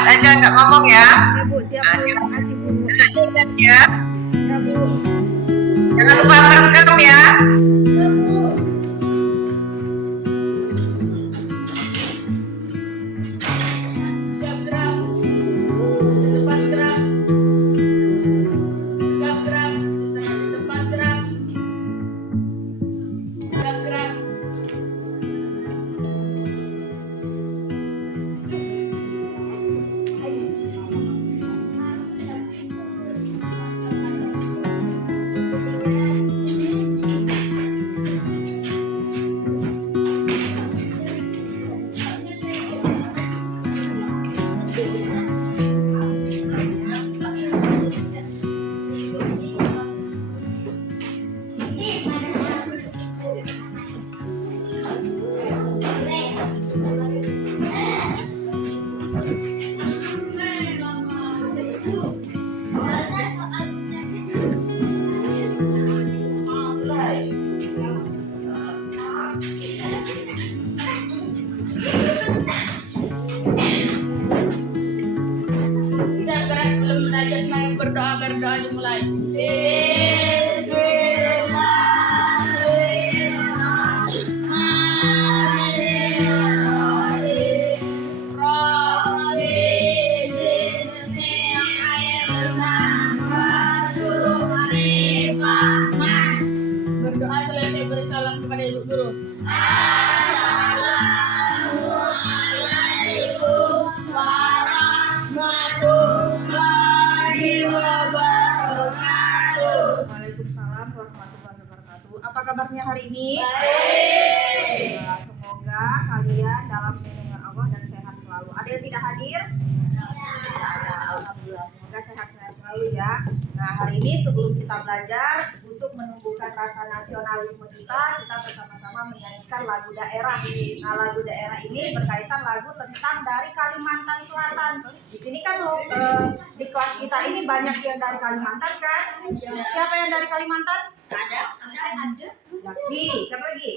lihat aja, nggak ngomong ya. Ya Bu, siap Bu. Terima kasih Bu. Cerdas ya. Ya Bu. Jangan lupa merekam ya. Ya Bu. Siap gerak. Di depan gerak. Siap gerak. Di depan gerak. Siap gerak. Siap gerak sebelum belajar main berdoa dimulai. Berdoa selesai beri salam kepada ibu guru. Assalamualaikum warahmatullahi wabarakatuh. Waalaikumsalam warahmatullahi wabarakatuh. Apa kabarnya hari ini? Baik. Semoga kalian dalam lindungan Allah dan sehat selalu. Ada yang tidak hadir? Ada. Alhamdulillah. Semoga sehat-sehat selalu ya. Nah, hari ini sebelum kita belajar untuk menumbuhkan rasa nasionalisme kita bersama-sama menyanyikan lagu daerah. Nah, lagu daerah ini berkaitan lagu tentang dari Kalimantan Selatan. Di sini kan di kelas kita ini banyak yang dari Kalimantan kan? Siapa yang dari Kalimantan? Ada. Lagi, siapa lagi?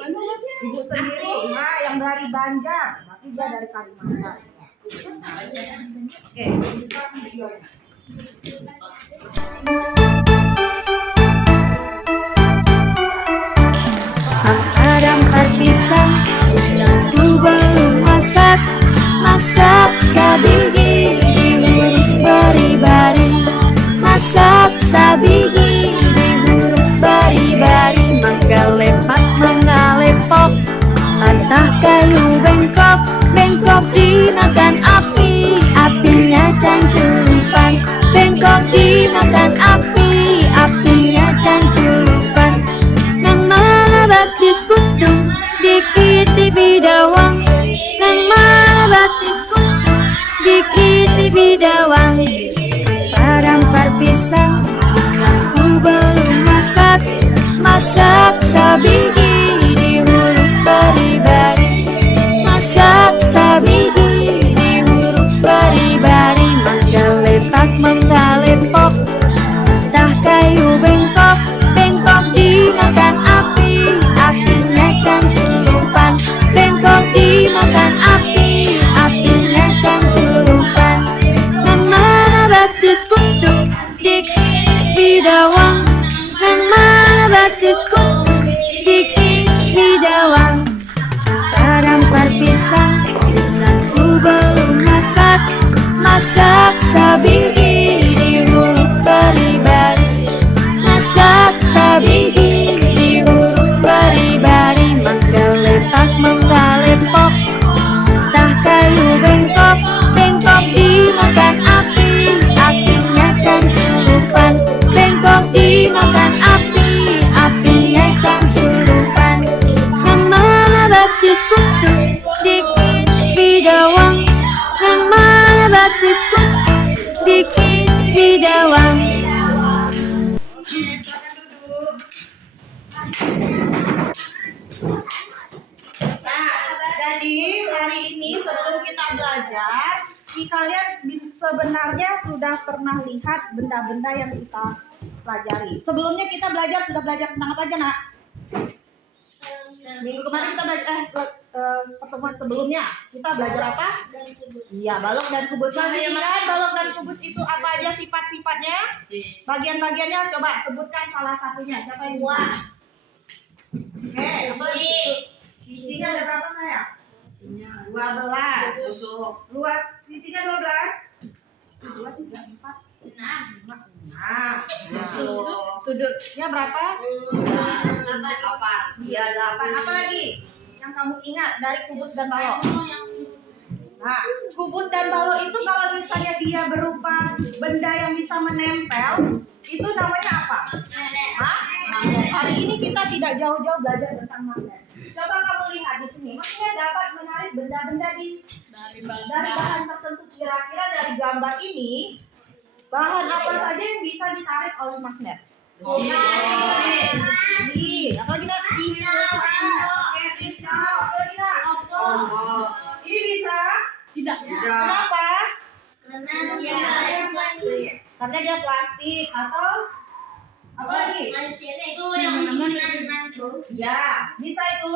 Ibu sendiri, nah yang dari Banjar, berarti dia dari Kalimantan. Oke, buka videonya. Angkat pisang, pisangku belum masak, masak sabigi dihuruf bari-bari, masak sabigi dihuruf bari-bari, mangga lepak, mangga lepok, patah kayu bengkok, bengkok dimakan api, apinya cancurupan, bengkok dimakan api, apinya cancurupan. Nang mana batis kutung, dikit di bidawang, nang mana batis kutung, dikit di bidawang. Parampar pisang, pisangku belum masak, masak sabigi dihuruf bari-bari, masak sabigi dihuruf bari-bari, mangga lepak, mangga lepok, patah kayu bengkok, bengkok dimakan api, apinya cancurupan, bengkok dimakan api, apinya cancurupan. Mana batis kutung, dikit bidawang, mana batis kutung, dikit bidawang. Parampar pisang, pisangku belum masak, masak sabigi dihuruf bari-bari, masak sabigi dihuruf bari-bari, mangga lepak, mangga lepok, patah kayu bengkok, bengkok dimakan api, apinya cancurupan, bengkok dimakan api, apinya cancurupan. Mana batis kutung, dikit bidawang, mana batis kutung, dikit bidawang. Jadi hari ini sebelum kita belajar, kalian sebenarnya sudah pernah lihat benda-benda yang kita pelajari. Sebelumnya kita sudah belajar tentang apa aja, Nak? Minggu kemarin kita belajar pertemuan sebelumnya kita belajar apa? Iya, balok dan kubus. Masih ingat balok dan kubus itu apa aja sifat-sifatnya? Bagian-bagiannya coba sebutkan salah satunya. Siapa yang bisa? Oke, sisinya ada berapa sayang? 12. Luas sisinya 12. 2, 3, 4, 6. Sudutnya berapa? 8. Iya, 8. Apa lagi yang kamu ingat dari kubus dan balok? Nah, kubus dan balok itu kalau misalnya dia berupa benda yang bisa menempel, itu namanya apa? Hah? Magnet. Hari ini kita tidak jauh-jauh belajar tentang magnet. Coba kamu lihat di sini, maksudnya dapat menarik benda-benda dari bahan tertentu. Kira-kira dari gambar ini, bahan apa saja yang bisa ditarik oleh magnet? Besi. Apalagi nak? Pisau. Apalagi nak? Ini bisa? Tidak. Kenapa? Karena dia plastik atau apa lagi? Itu yang Ya, bisa itu?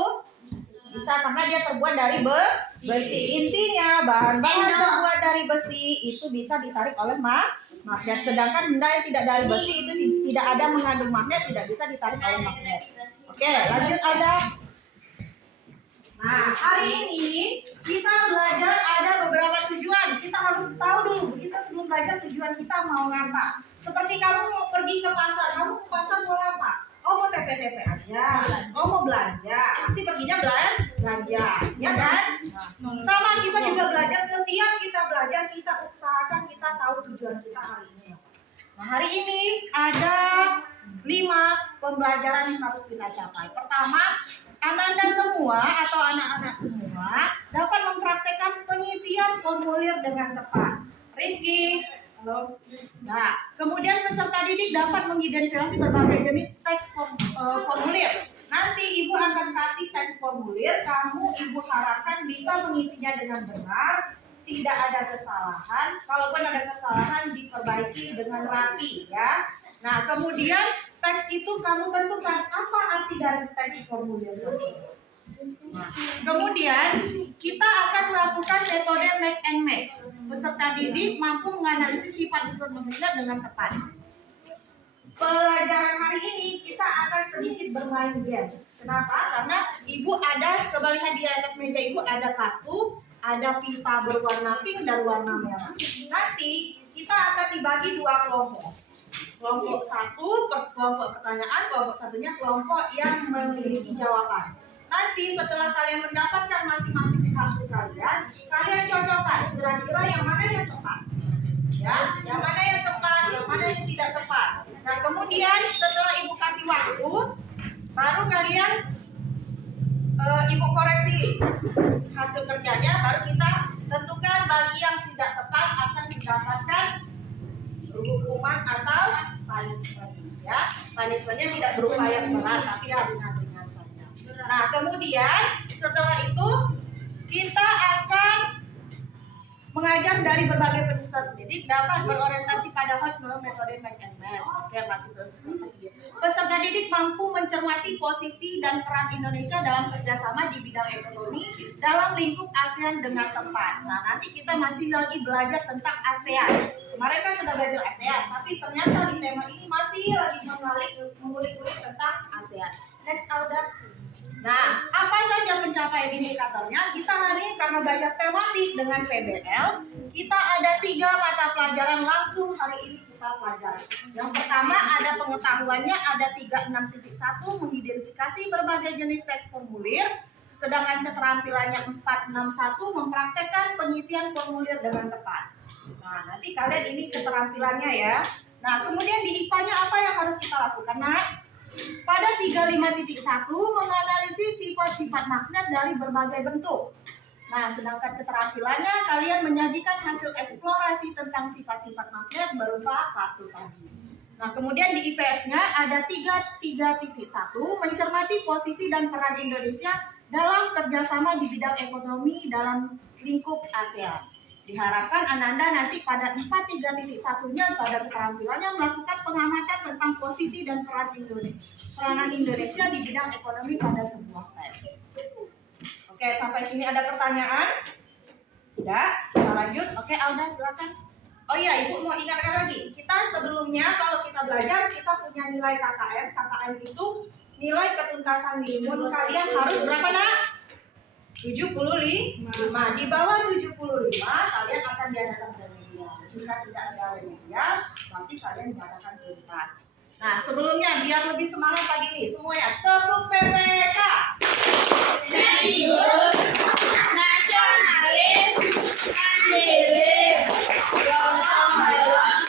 Bisa karena dia terbuat dari besi. Intinya bahan-bahan terbuat dari besi itu bisa ditarik oleh magnet. Sedangkan benda yang tidak dari besi itu tidak ada mengandung magnet, tidak bisa ditarik oleh magnet. Oke, lanjut ada. Nah, hari ini kita belajar ada beberapa tujuan. Kita harus tahu dulu, kita sebelum belajar tujuan kita mau ngapa. Seperti kamu mau pergi ke pasar, kamu ke pasar mau apa? Oh, mau TP-TP aja. Oh, mau belanja. Pasti perginya belanja, ya kan? Sama kita juga belajar. Setiap kita belajar, kita usahakan kita tahu tujuan kita hari ini. Nah, hari ini ada 5 pembelajaran yang harus kita capai. Pertama, Ananda semua atau anak-anak semua dapat mempraktekkan pengisian formulir dengan tepat. Rifki, halo. Nah, kemudian peserta didik dapat mengidentifikasi berbagai jenis teks formulir. Nanti ibu akan kasih teks formulir, ibu harapkan bisa mengisinya dengan benar, tidak ada kesalahan. Kalaupun ada kesalahan diperbaiki dengan rapi, ya. Nah, kemudian teks itu kamu tentukan apa arti dari teks formulir tersebut. Nah, kemudian kita akan melakukan metode make and match. Peserta didik mampu menganalisis sifat disebut formulir dengan tepat. Pelajaran hari ini kita akan sedikit bermain games. Kenapa? Karena ibu ada, coba lihat di atas meja ibu ada kartu, ada pita berwarna pink dan warna merah. Nanti kita akan dibagi 2 kelompok. Kelompok 1 kelompok pertanyaan, kelompok satunya kelompok yang memiliki jawaban. Nanti setelah kalian mendapatkan masing-masing satu kalian cocokkan kira-kira yang mana yang tepat. Ya, yang mana yang tepat, yang mana yang tidak tepat. Nah, kemudian setelah ibu kasih waktu, baru kalian ibu koreksi hasil kerjanya, baru kita tentukan bagi yang tidak tepat akan mendapatkan hukuman atau punishment, ya. Punishmentnya tidak berupa yang berat, tapi ya ringan-ringan saja. Nah, kemudian setelah itu kita akan mengajar dari berbagai peserta didik dapat berorientasi pada HOTS melalui metode make and match. Oke, masih peserta didik. Peserta didik mampu mencermati posisi dan peran Indonesia dalam kerjasama di bidang ekonomi dalam lingkup ASEAN dengan tepat. Nah, nanti kita masih lagi belajar tentang ASEAN. Kemarin kan sudah belajar ASEAN, tapi ternyata di tema ini masih lagi mengulik-ulik tentang ASEAN. Next, Alda. Nah, apa saja pencapaian indikatornya? Kita hari ini karena belajar tematik dengan PBL, kita ada 3 mata pelajaran langsung hari ini kita pelajari. Yang pertama ada pengetahuannya, ada 36.1 mengidentifikasi berbagai jenis teks formulir, sedangkan keterampilannya 461 mempraktekkan pengisian formulir dengan tepat. Nah, nanti kalian ini keterampilannya ya. Nah, kemudian di IPA-nya apa yang harus kita lakukan? Nah, pada 35.1 menganalisis sifat-sifat magnet dari berbagai bentuk. Nah, sedangkan keterampilannya kalian menyajikan hasil eksplorasi tentang sifat-sifat magnet berupa kartu tadi. Nah, kemudian di IPS-nya ada 33.1 mencermati posisi dan peran Indonesia dalam kerjasama di bidang ekonomi dalam lingkup ASEAN. Diharapkan Ananda nanti pada 4.3.1-nya pada keterampilannya melakukan pengamatan tentang posisi dan peranan Indonesia di bidang ekonomi pada sebuah teks. Oke, Oke, sampai sini ada pertanyaan? Tidak, kita lanjut. Oke, Alda silakan. Oh iya, Ibu mau ingatkan lagi. Kita sebelumnya kalau kita belajar, kita punya nilai KKM. KKM itu nilai ketuntasan limun. Kalian harus berapa, Nak? 75. Di bawah 75, kalian akan diadakan remedial. Jika tidak ada remedial, berarti kalian diadakan tuntas. Nah, sebelumnya biar lebih semangat pagi ini, semuanya tepuk PPK. Serius, nasionalis, mandiri, gotong royong,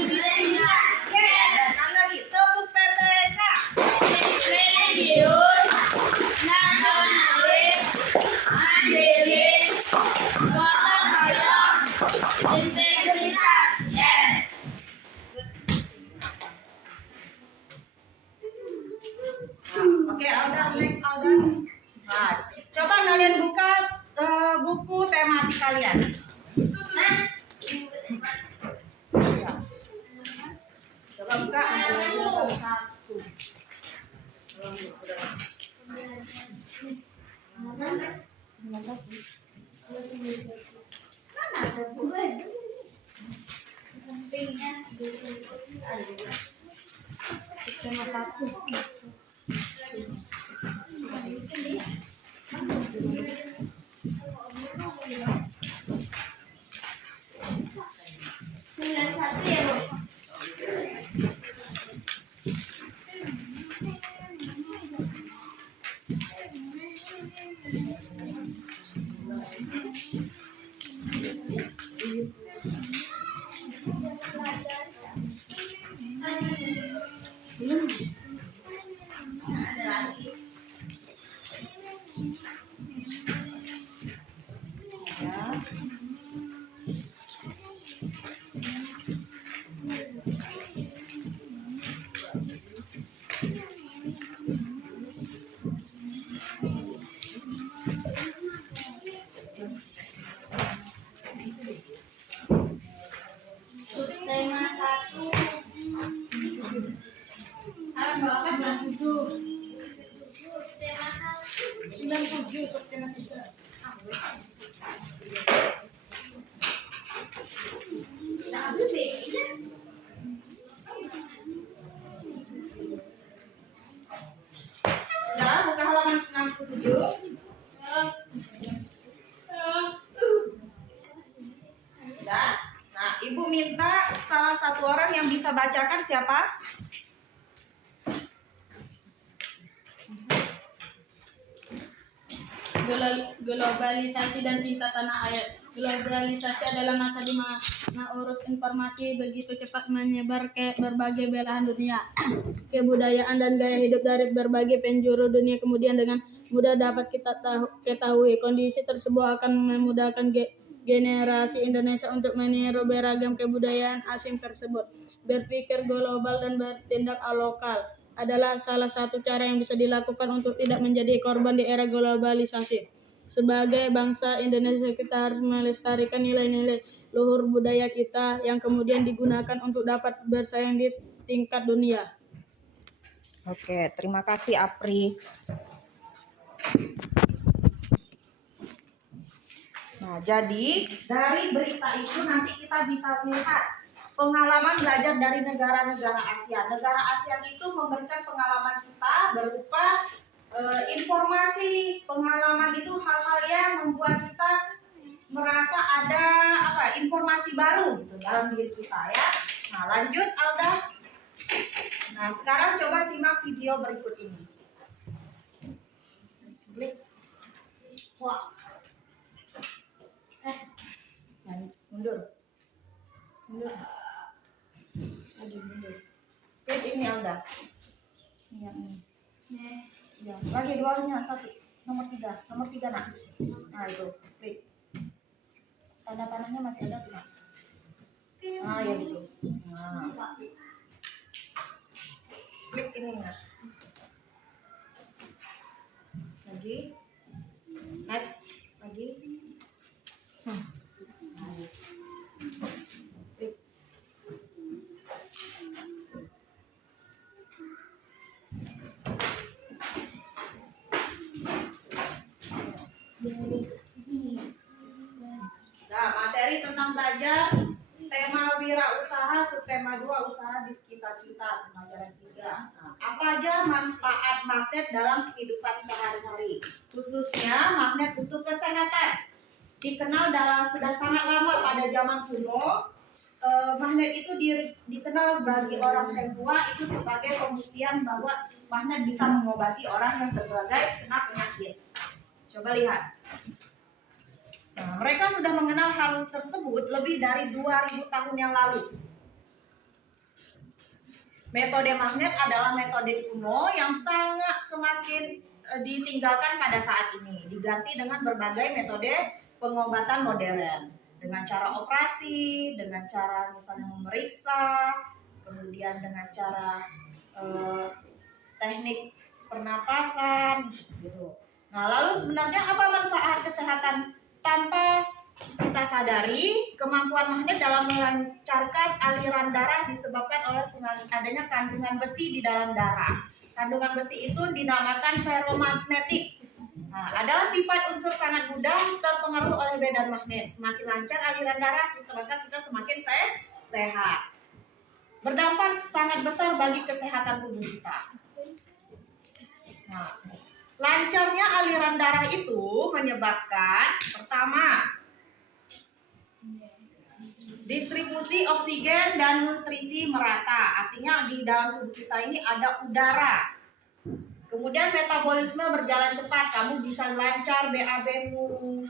integritas. Dan lagi tepuk PPK. Serius, nasionalis, mandiri, gotong royong, integritas. Yes. Oke, Alda, next Alda. Nah, coba kalian buka buku tematik kalian. Ya. Coba buka nomor 1. Tema 1. Tema 1. Halaman 97, tema 3. Sudah, buka halaman 67. Sudah. Nah, Ibu minta salah satu orang yang bisa bacakan siapa? Globalisasi dan cinta tanah air. Globalisasi adalah masa di mana urus informasi begitu cepat menyebar ke berbagai belahan dunia. Kebudayaan dan gaya hidup dari berbagai penjuru dunia kemudian dengan mudah dapat kita ketahui. Kondisi tersebut akan memudahkan generasi Indonesia untuk meniru beragam kebudayaan asing tersebut. Berpikir global dan bertindak lokal adalah salah satu cara yang bisa dilakukan untuk tidak menjadi korban di era globalisasi. Sebagai bangsa Indonesia, kita harus melestarikan nilai-nilai luhur budaya kita yang kemudian digunakan untuk dapat bersaing di tingkat dunia. Oke, terima kasih Apri. Nah, jadi dari berita itu nanti kita bisa melihat pengalaman belajar dari negara-negara ASEAN. Negara ASEAN itu memberikan pengalaman kita berupa informasi, pengalaman itu hal-hal yang membuat kita merasa ada informasi baru gitu dalam diri kita ya. Nah, lanjut Alda. Nah, sekarang coba simak video berikut ini. Klik. Wah. Mundur. Lagi mundur. Klik ini Alda. Ini yang ini. Ya, lagi duanya satu. Nomor 3 nak. Nah itu, klik. Tanda-tandanya masih ada tuh nak. Nah ya gitu. Nah. Klik ini nak. Lagi. Next. Lagi. Klik. Nah, materi tentang belajar tema wirausaha, subtema 2 usaha di sekitar kita, pelajaran 3. Nah, apa aja manfaat magnet dalam kehidupan sehari-hari, khususnya magnet untuk kesehatan. Dikenal sudah sangat lama pada zaman kuno. Magnet itu dikenal bagi orang tua itu sebagai pembuktian bahwa magnet bisa mengobati orang yang berbagai kena penyakit. Coba lihat. Nah, mereka sudah mengenal hal tersebut lebih dari 2000 tahun yang lalu. Metode magnet adalah metode kuno yang semakin ditinggalkan pada saat ini, diganti dengan berbagai metode pengobatan modern, dengan cara operasi, dengan cara misalnya memeriksa, kemudian dengan cara teknik pernapasan, gitu. Nah, lalu sebenarnya apa manfaat kesehatan? Tanpa kita sadari, kemampuan magnet dalam melancarkan aliran darah disebabkan oleh adanya kandungan besi di dalam darah. Kandungan besi itu dinamakan ferromagnetik. Nah, adalah sifat unsur sangat mudah terpengaruh oleh medan magnet. Semakin lancar aliran darah, maka kita semakin sehat. Berdampak sangat besar bagi kesehatan tubuh kita. Nah, lancarnya aliran darah itu menyebabkan pertama, distribusi oksigen dan nutrisi merata. Artinya di dalam tubuh kita ini ada udara. Kemudian metabolisme berjalan cepat. Kamu bisa lancar BAB-mu,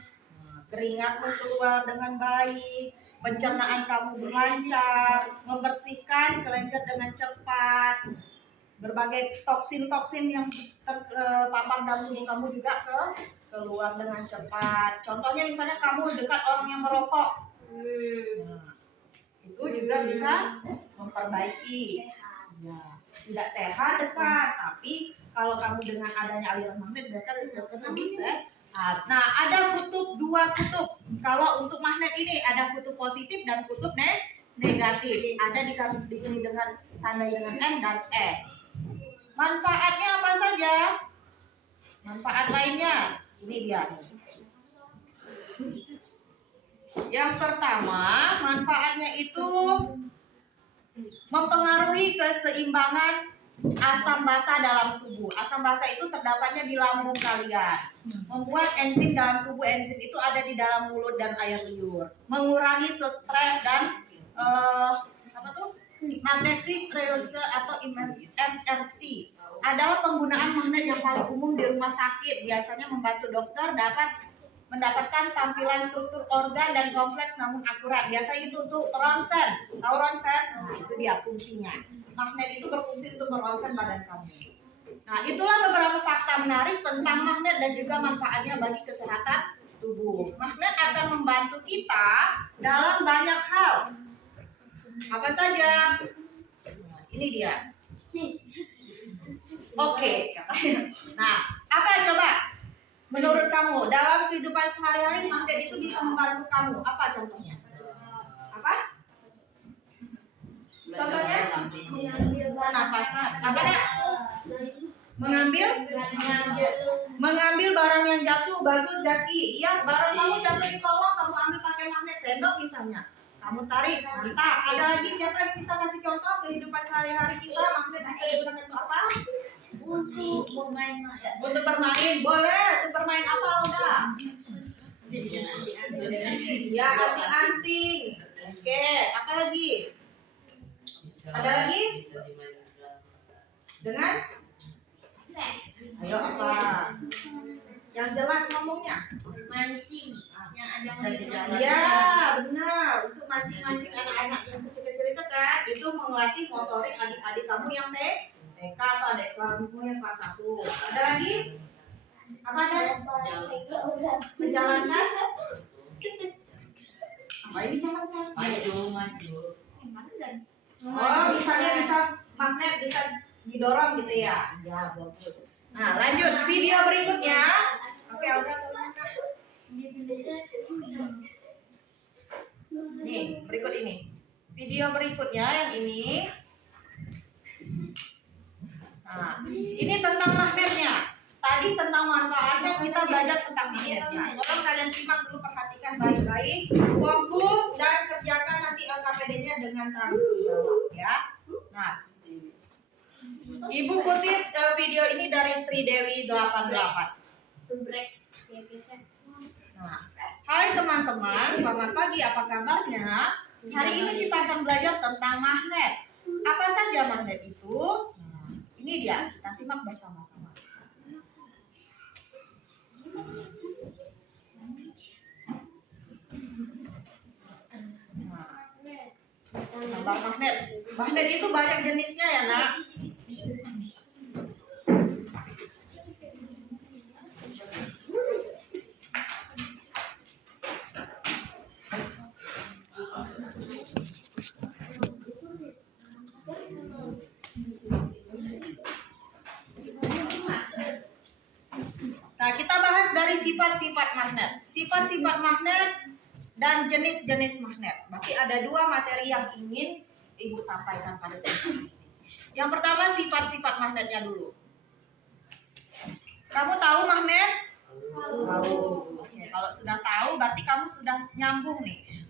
keringatmu keluar dengan baik, pencernaan kamu berlancar, membersihkan kelenjar dengan cepat. Berbagai toksin-toksin yang terpapar dalam tubuh kamu juga keluar dengan cepat. Contohnya misalnya kamu dekat orang yang merokok, itu juga bisa memperbaiki. Tidak sehat dekat, tapi kalau kamu dengan adanya aliran magnet lebih sehat. Nah, ada dua kutub. Kalau untuk magnet ini ada kutub positif dan kutub negatif. Ada ini dengan tanda dengan N dan S. Manfaatnya apa saja? Manfaat lainnya, ini dia. Yang pertama, manfaatnya itu mempengaruhi keseimbangan asam basa dalam tubuh. Asam basa itu terdapatnya di lambung kalian. Membuat enzim dalam tubuh, enzim itu ada di dalam mulut dan air liur. Mengurangi stres dan magnetic resonance atau MRC adalah penggunaan magnet yang paling umum di rumah sakit. Biasanya membantu dokter dapat mendapatkan tampilan struktur organ dan kompleks namun akurat. Biasanya itu untuk ronsen. Tahu ronsen? Nah, itu dia fungsinya. Magnet itu berfungsi untuk meronsen badan kamu. Nah, itulah beberapa fakta menarik tentang magnet dan juga manfaatnya bagi kesehatan tubuh. Magnet akan membantu kita dalam banyak hal. Apa saja? Ini dia. Oke, katanya. Nah, apa coba? Menurut kamu dalam kehidupan sehari-hari magnet itu bisa membantu kamu? Apa contohnya? Apa? Contohnya? Pernapasan. Apa ya? Mengambil barang yang jatuh. Bagus, Zaki. Iya, barang kamu jatuh di bawah, kamu ambil pakai magnet, sendok misalnya. Kamu tarik, mantap. Ada lagi siapa yang bisa kasih contoh kehidupan sehari-hari kita magnet bisa digunakan untuk apa? Untuk bermain. Untuk bermain, boleh. Untuk bermain apa udah? Ya, anting-anting. Oke, apa lagi? Ada lagi? Dengan? Ayo apa? Yang jelas ngomongnya. Mancing yang ada Iya, benar. Untuk mancing-mancing anak-anak yang kecil-kecil itu kan, itu melatih motorik adik-adik kamu yang TK atau adik kamu yang kelas 1. Ada lagi? Apa ada? Menjalankan? Apa ini jalankan? maju. Oh, misalnya bisa magnet bisa didorong gitu ya? Ya, bagus. Nah, lanjut video berikutnya. Oke, udah. Nih, berikut ini. Video berikutnya yang ini. Nah, ini tentang magnetnya. Tadi tentang manfaatnya, kita belajar tentang magnetnya. kalian simak dulu, perhatikan baik-baik, fokus dan kerjakan nanti LKPD-nya dengan tanggung jawab ya. Nah, Ibu kutip video ini dari Tridewi 88. Subrek. Ya bisa. Nah, hai teman-teman, selamat pagi, apa kabarnya? Hari ini kita akan belajar tentang magnet. Apa saja magnet itu? Nah, ini dia, kita simak bersama-sama. Tentang magnet. Magnet itu banyak jenisnya ya, Nak. Nah, kita bahas dari sifat-sifat magnet. Sifat-sifat magnet dan jenis-jenis magnet. Berarti ada dua materi yang ingin Ibu sampaikan pada saat ini. Yang pertama sifat-sifat magnetnya dulu. Kamu tahu magnet? Tahu. Oke, kalau sudah tahu berarti kamu sudah nyambung nih.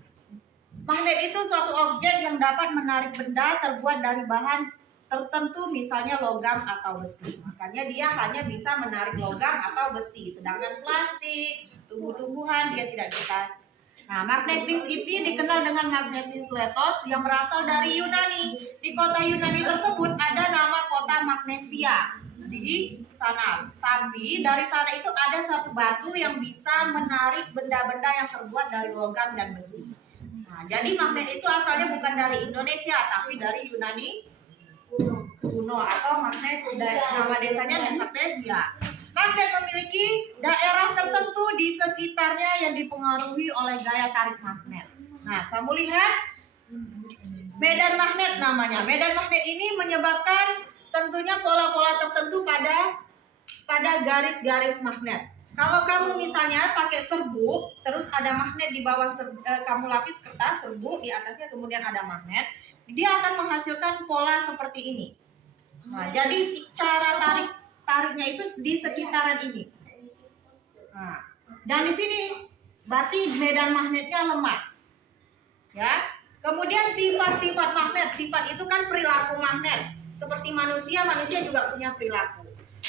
Magnet itu suatu objek yang dapat menarik benda terbuat dari bahan tertentu, misalnya logam atau besi. Makanya dia hanya bisa menarik logam atau besi. Sedangkan plastik, tumbuh-tumbuhan dia tidak bisa. Nah, magnetis ini dikenal dengan magnetis letos yang berasal dari Yunani. Di kota Yunani tersebut ada nama kota Magnesia di sana. Tapi dari sana itu ada satu batu yang bisa menarik benda-benda yang terbuat dari logam dan besi. Nah, jadi magnet itu asalnya bukan dari Indonesia, tapi dari Yunani kuno atau magnet, nama desanya Magnesia. Magnet memiliki daerah tertentu di sekitarnya yang dipengaruhi oleh gaya tarik magnet. Nah, kamu lihat medan magnet namanya. Medan magnet ini menyebabkan tentunya pola-pola tertentu pada garis-garis magnet. Kalau kamu misalnya pakai serbuk, terus ada magnet di bawah kamu lapis kertas serbuk, di atasnya kemudian ada magnet, dia akan menghasilkan pola seperti ini. Nah, jadi cara tariknya itu di sekitaran ini. Nah, dan di sini berarti medan magnetnya lemah. Ya. Kemudian sifat-sifat magnet. Sifat itu kan perilaku magnet. Seperti manusia juga punya perilaku.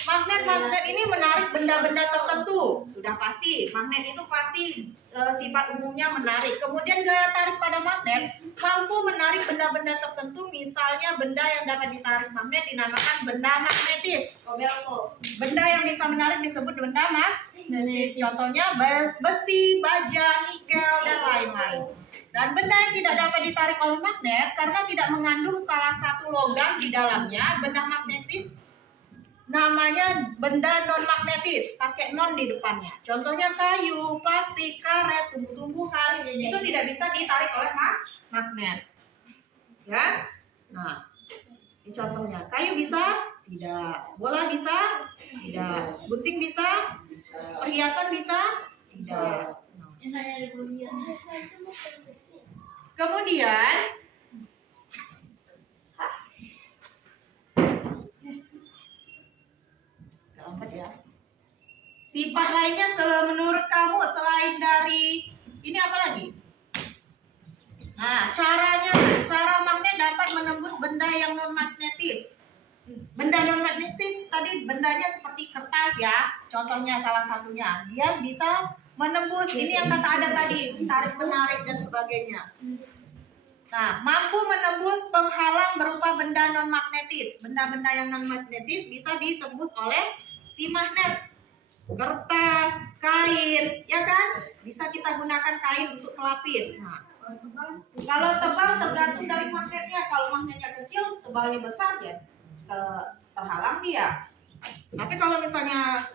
Magnet ini menarik benda-benda tertentu. Sudah pasti, magnet itu pasti sifat umumnya menarik. Kemudian gaya tarik pada magnet mampu menarik benda-benda tertentu. Misalnya benda yang dapat ditarik magnet dinamakan benda magnetis. Benda yang bisa menarik disebut benda magnetis. Contohnya besi, baja, nikel, dan lain-lain. Dan benda yang tidak dapat ditarik oleh magnet karena tidak mengandung salah satu logam di dalamnya, benda magnetis namanya benda non-magnetis, pakai non di depannya. Contohnya kayu, plastik, karet, tumbuh-tumbuhan, itu tidak bisa ditarik oleh magnet. Ya, nah, ini contohnya. Kayu bisa? Tidak. Bola bisa? Tidak. Gunting bisa? Perhiasan bisa? Tidak. Kemudian ya. Sifat lainnya menurut kamu selain dari ini apa lagi? Nah, cara magnet dapat menembus benda yang non magnetis. Benda non magnetis tadi bendanya seperti kertas ya. Contohnya salah satunya, dia bisa menembus ini yang kata ada tadi, tarik menarik dan sebagainya. Nah, mampu menembus penghalang berupa benda non magnetis. Benda-benda yang non magnetis bisa ditembus oleh si magnet. Kertas, kain, ya kan? Bisa kita gunakan kain untuk pelapis. Nah, kalau tebal tergantung dari magnetnya. Kalau magnetnya kecil, tebalnya besar ya terhalang dia. Tapi kalau misalnya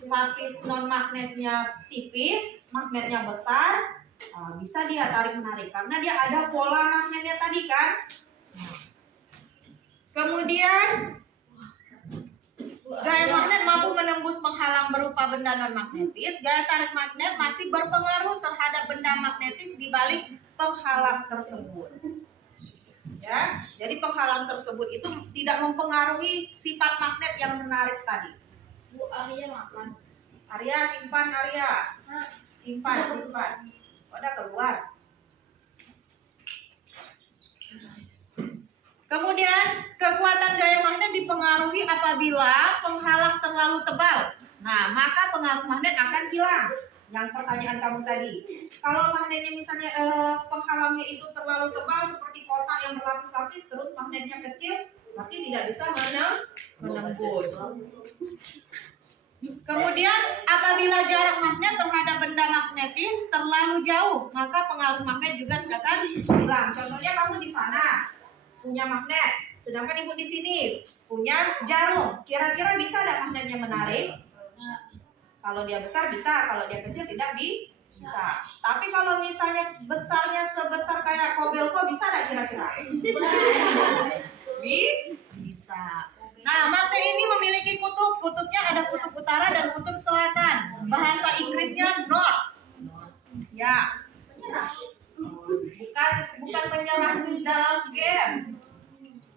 lapis non magnetnya tipis, magnetnya besar, bisa dia tarik menarik karena dia ada pola magnetnya tadi kan. Kemudian gaya magnet mampu menembus penghalang berupa benda non magnetis. Gaya tarik magnet masih berpengaruh terhadap benda magnetis di balik penghalang tersebut. Ya, jadi penghalang tersebut itu tidak mempengaruhi sifat magnet yang menarik tadi. Bu Arya makan. Arya simpan Arya. Simpan. Udah keluar. Kemudian kekuatan gaya magnet dipengaruhi apabila penghalang terlalu tebal. Nah, maka pengaruh magnet akan hilang. Yang pertanyaan kamu tadi, kalau magnetnya misalnya penghalangnya itu terlalu tebal seperti kotak yang berlapis-lapis, terus magnetnya kecil, berarti tidak bisa menembus. Kemudian apabila jarak magnet terhadap benda magnetis terlalu jauh, maka pengaruh magnet juga akan hilang. Contohnya kamu di sana punya magnet, sedangkan ibu di sini punya jarum. Kira-kira bisa tidak magnetnya menarik? Kalau dia besar bisa, kalau dia kecil tidak bisa. Tapi kalau misalnya besarnya sebesar kayak kobelko, bisa tidak kira-kira? Bisa. Nah, magnet ini memiliki kutub. Kutubnya ada kutub utara dan kutub selatan. Bahasa Inggrisnya north. Ya. Bukan penyerang dalam game.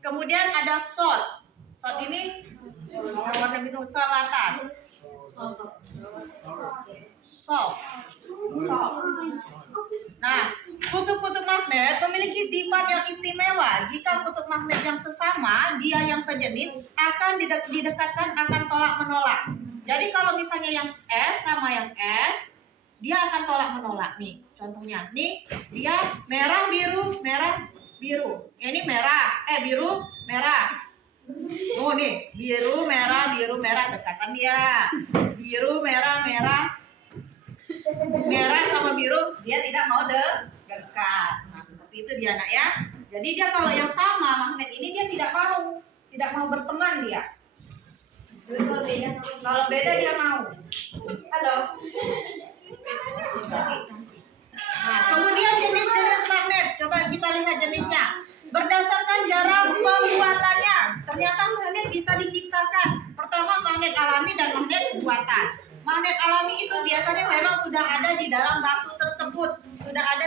Kemudian ada south. South ini warna biru, selatan. South. Nah, kutub-kutub magnet memiliki sifat yang istimewa. Jika kutub magnet yang sesama, dia yang sejenis, akan didekatkan, akan tolak-menolak. Jadi kalau misalnya yang S sama yang S, dia akan tolak-menolak. Nih, contohnya. Nih, dia merah, biru, merah, biru. Ini merah, biru, merah. Oh nih, biru, merah, dekatan dia. Biru, merah, merah sama biru, dia tidak mau dekat. Nah, seperti itu dia, nak ya. Jadi dia kalau yang sama magnet ini dia tidak mau berteman dia. Kalau beda dia mau. Halo. Nah, kemudian jenis-jenis magnet. Coba kita lihat jenisnya. Berdasarkan jarak pembuatannya, ternyata magnet bisa diciptakan. Pertama, magnet alami dan magnet buatan. Magnet alami itu biasanya memang sudah ada di dalam batu tersebut, sudah ada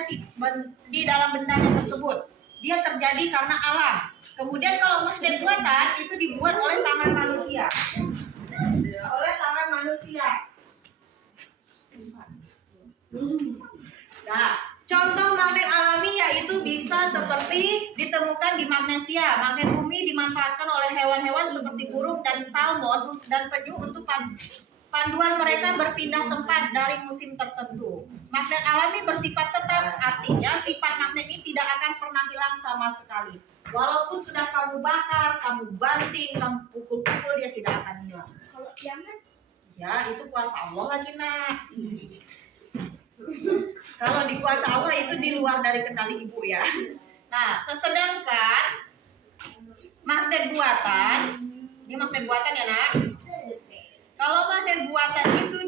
di dalam bendanya tersebut. Dia terjadi karena alam. Kemudian kalau magnet buatan itu dibuat oleh tangan manusia. Nah, contoh magnet alami yaitu bisa seperti ditemukan di Magnesia. Magnet bumi dimanfaatkan oleh hewan-hewan seperti burung dan salmon dan penyu untuk panduan mereka berpindah tempat dari musim tertentu. Magnet alami bersifat tetap, artinya sifat magnet ini tidak akan pernah hilang sama sekali. Walaupun sudah kamu bakar, kamu banting, kamu pukul-pukul, dia tidak akan hilang. Kalau jangan, ya itu kuasa Allah lagi, nak. Kalau di kuasa Allah itu di luar dari kendali ibu ya. Nah, sedangkan magnet buatan, ini magnet buatan ya, nak. Kalau magnet buatan itu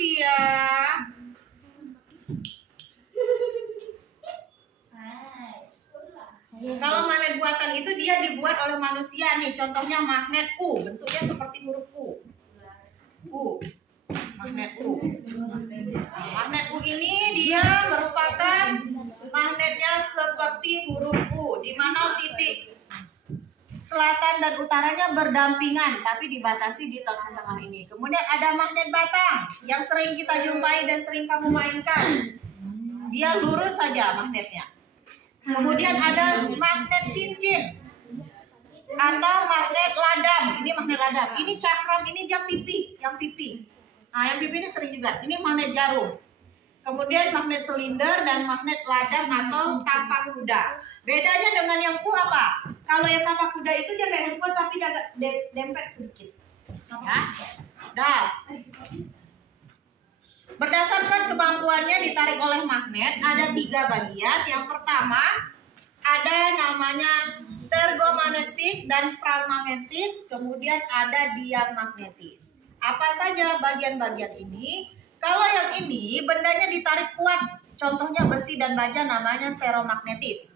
dia dibuat oleh manusia nih. Contohnya magnet U, bentuknya seperti huruf U. Magnet U. Nah, magnet U ini dia merupakan magnetnya seperti huruf U, di mana titik selatan dan utaranya berdampingan, tapi dibatasi di tengah-tengah ini. Kemudian ada magnet batang yang sering kita jumpai dan sering kamu mainkan. Dia lurus saja magnetnya. Kemudian ada magnet cincin atau magnet ladam. Ini magnet ladam. Ini cakram, ini yang pipi. Nah, yang pipi ini sering juga. Ini magnet jarum. Kemudian magnet silinder dan magnet ladam atau tapak kuda. Bedanya dengan yang U apa? Kalau yang tapak kuda itu dia kayak handphone tapi dia agak dempet sedikit. Ya. Nah, berdasarkan kemampuannya ditarik oleh magnet ada 3 bagian. Yang pertama ada namanya tergomagnetik dan pragmatis, kemudian ada diamagnetis. Apa saja bagian-bagian ini? Kalau yang ini bendanya ditarik kuat, contohnya besi dan baja, namanya ferromagnetis.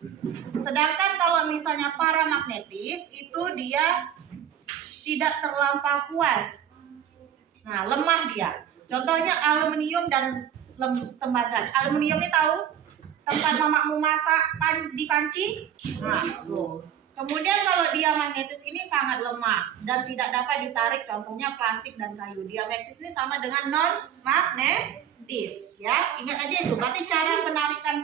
Sedangkan kalau misalnya paramagnetis itu dia tidak terlampau kuat. Nah, lemah dia. Contohnya aluminium dan tembaga. Aluminium ini tahu tempat mamamu masak di panci? Nah, tuh. Kemudian kalau diamagnetis ini sangat lemah dan tidak dapat ditarik, contohnya plastik dan kayu. Diamagnetis ini sama dengan non this ya. Ingat aja itu. Berarti cara penarikan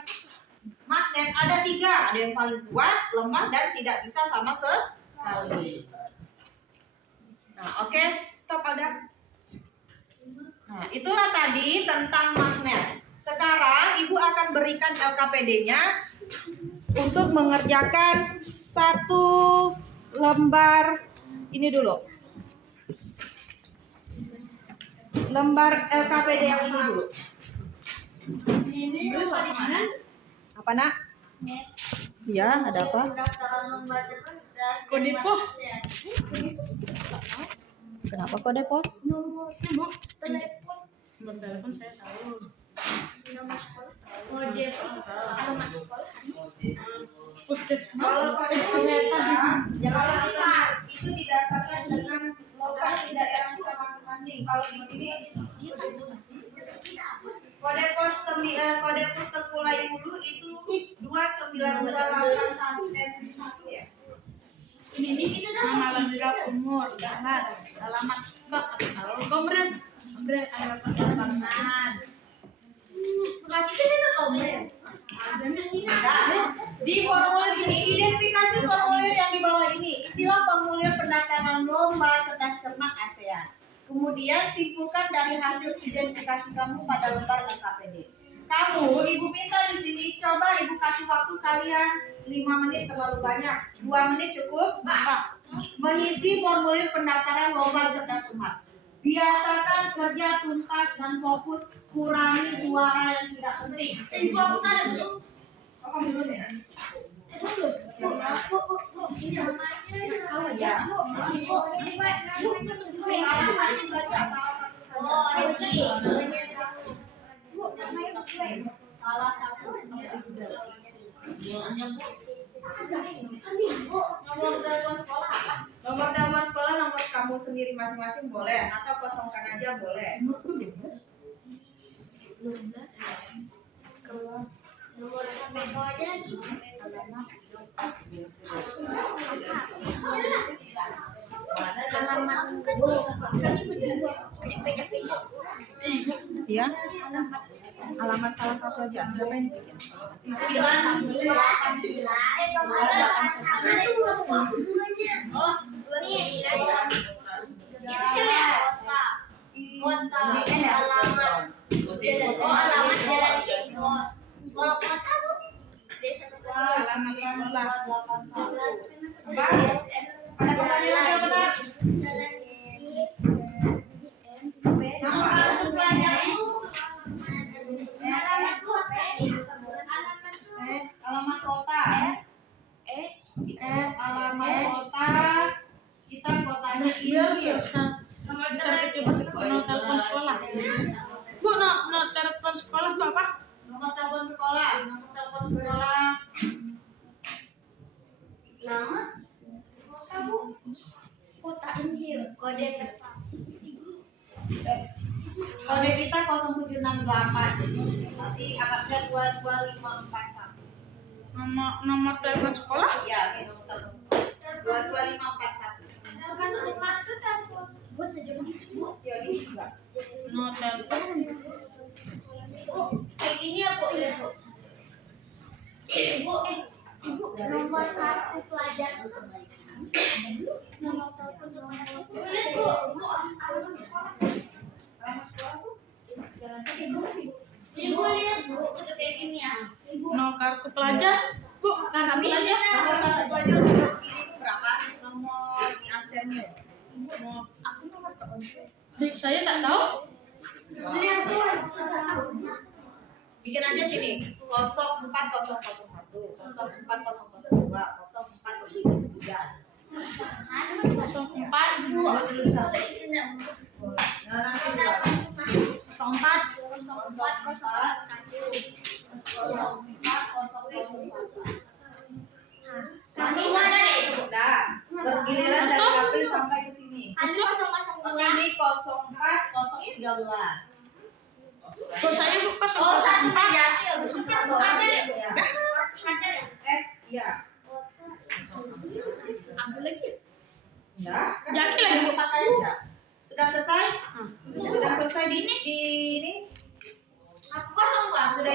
magnet ada 3. Ada yang paling kuat, lemah, dan tidak bisa sama sekali. Nah, oke, stop Alda. Nah, itulah tadi tentang magnet. Sekarang Ibu akan berikan LKPD-nya untuk mengerjakan satu lembar ini dulu. Lembar LKPD yang ini dulu. Ini apa di mana? Apa nak? Iya, ada apa? Pendaftaran lomba cepat udah Kode pos. Kenapa kode pos? Nomornya Bu. telepon Nomor telepon saya tahu. nama sekolah kode alamat sekolah Puskesmas. Kalau kode pos kesehatan. kalau bisa itu didasarkan dengan lokasi daerah kita masing-masing. Kalau di sini kode pos Tekulai Hulu itu 29281 ya. Ini nama lengkap, umur, jalan, alamat, komren, alamat pertemanan. berarti kan itu komplain Di formulir ini, identifikasi formulir yang di bawah ini. Isilah formulir pendaftaran lomba cerdas cermat ASEAN. Kemudian simpulkan dari hasil identifikasi kamu pada lembar LKPD. Kamu, Ibu minta di sini, coba Ibu kasih waktu kalian 5 menit terlalu banyak. 2 menit cukup? Mengisi formulir pendaftaran lomba cerdas cermat. Biasakan kerja tuntas dan fokus, kurangi suara yang tidak penting. ibu aku tanya dulu Oh, kamu dulu ya? ini namanya kamu aja Salah satu saja, salah satu saja. oh ini namanya kamu bu namanya gue Salah satu saja. bu nomor telepon sekolah apa Nomor telepon sekolah, nomor kamu sendiri masing-masing boleh, atau kosongkan aja boleh. nomor HP kau aja lagi alamat bu kami berdua beda-beda Iya. Alamat salah satu aja. Siapa yang bikin? Kota alamat alamat jalan kalau kota bu desa Alamat sekolah 81. Apa? Ada pertanyaan apa nak? Nama kartu pelajar bu alamat kota Alamat kota. Alamat kota. Kita kotanya Biar ini. nomor kecil masih nomor telepon sekolah. Bu, nomor telepon sekolah itu apa? Nomor telepon sekolah. Nomor telepon sekolah. nama kota bu kota ini kode besar Kode kita 0768. Nanti akadnya 22541. Nomor telepon sekolah? Iya, nomor telepon sekolah. 22541. kartu kartu telepon buat aja begitu bu Ya, ini juga. Nomor telepon. bu kayak gini ya bu ya bu ibu ibu nomor kartu pelajar itu nomor telepon sekolah boleh bu bu alamat sekolah ibu lihat bu itu kayak gini ya ibu Nomor kartu pelajar. Bu, kartu pelajar. Nomor kartu pelajar nomor ini berapa? Nomor di absenmu. aku nomor telepon Saya tak tahu. lihat bu Bikin aja sini. 04001, 04002, 04003. nah cuma 04 Bu, tuliskan. Nah, nanti berapa? 04 Kami mana itu? Nah, bergiliran dari April sampai ke sini. ada Oke, ini 04013. Kok saya buka oh satu 04? jaki ya bu satu ada ya Iya. aku lagi Enggak. Jaki lagi Bu. Pakai aja. Sudah selesai? Sudah selesai di ini?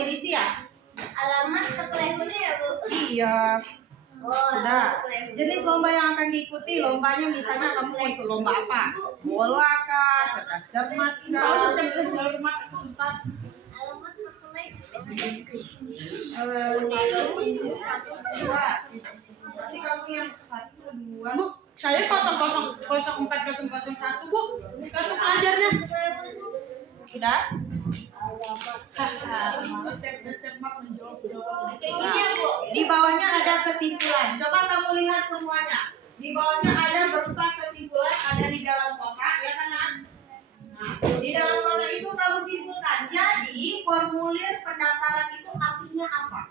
edisi ya? Alamat sekolah ini ya, Bu. Iya. Oh, Sudah. sekolah ini. Jenis lomba yang akan diikuti, lombanya misalnya kamu mau ikut lomba apa? Bola kah? Cerdas cermat Kalau kah? cerdas cermat aku sesat. Alamat sekolah ini. Satu, dua. Nanti kamu yang satu, dua. Bu, saya 000401 Bu. Kartu pelajarnya. Sudah? Cerdas cermat menjawab. Kayak gini ya, Bu. Di bawahnya ada kesimpulan. Coba kamu lihat semuanya. Di bawahnya ada berupa kesimpulan, ada di dalam kotak, ya kan? Nah, di dalam kotak itu kamu simpulkan. Jadi formulir pendaftaran itu artinya apa?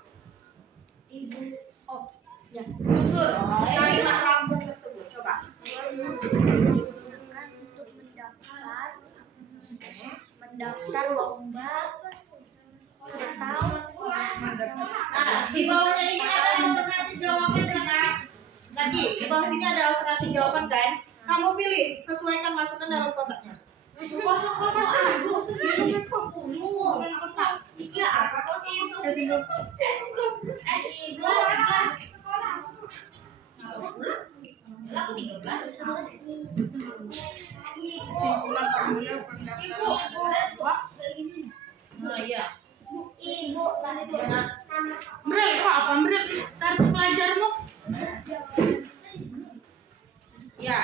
Ibu. Oh, ya. Susun kalimat lambung tersebut. Coba. Gunakan untuk mendaftar lomba atau Nah, di bawahnya ini ada alternatif jawaban kan? Tadi di bawah sini ada alternatif jawaban kan? Kamu pilih, sesuaikan masukkan dalam kotaknya. Kesimpulan formulir pendaftaran. Nah, iya. Ibu, Bril, kok apa Bril? Kartu pelajarmu? Ya.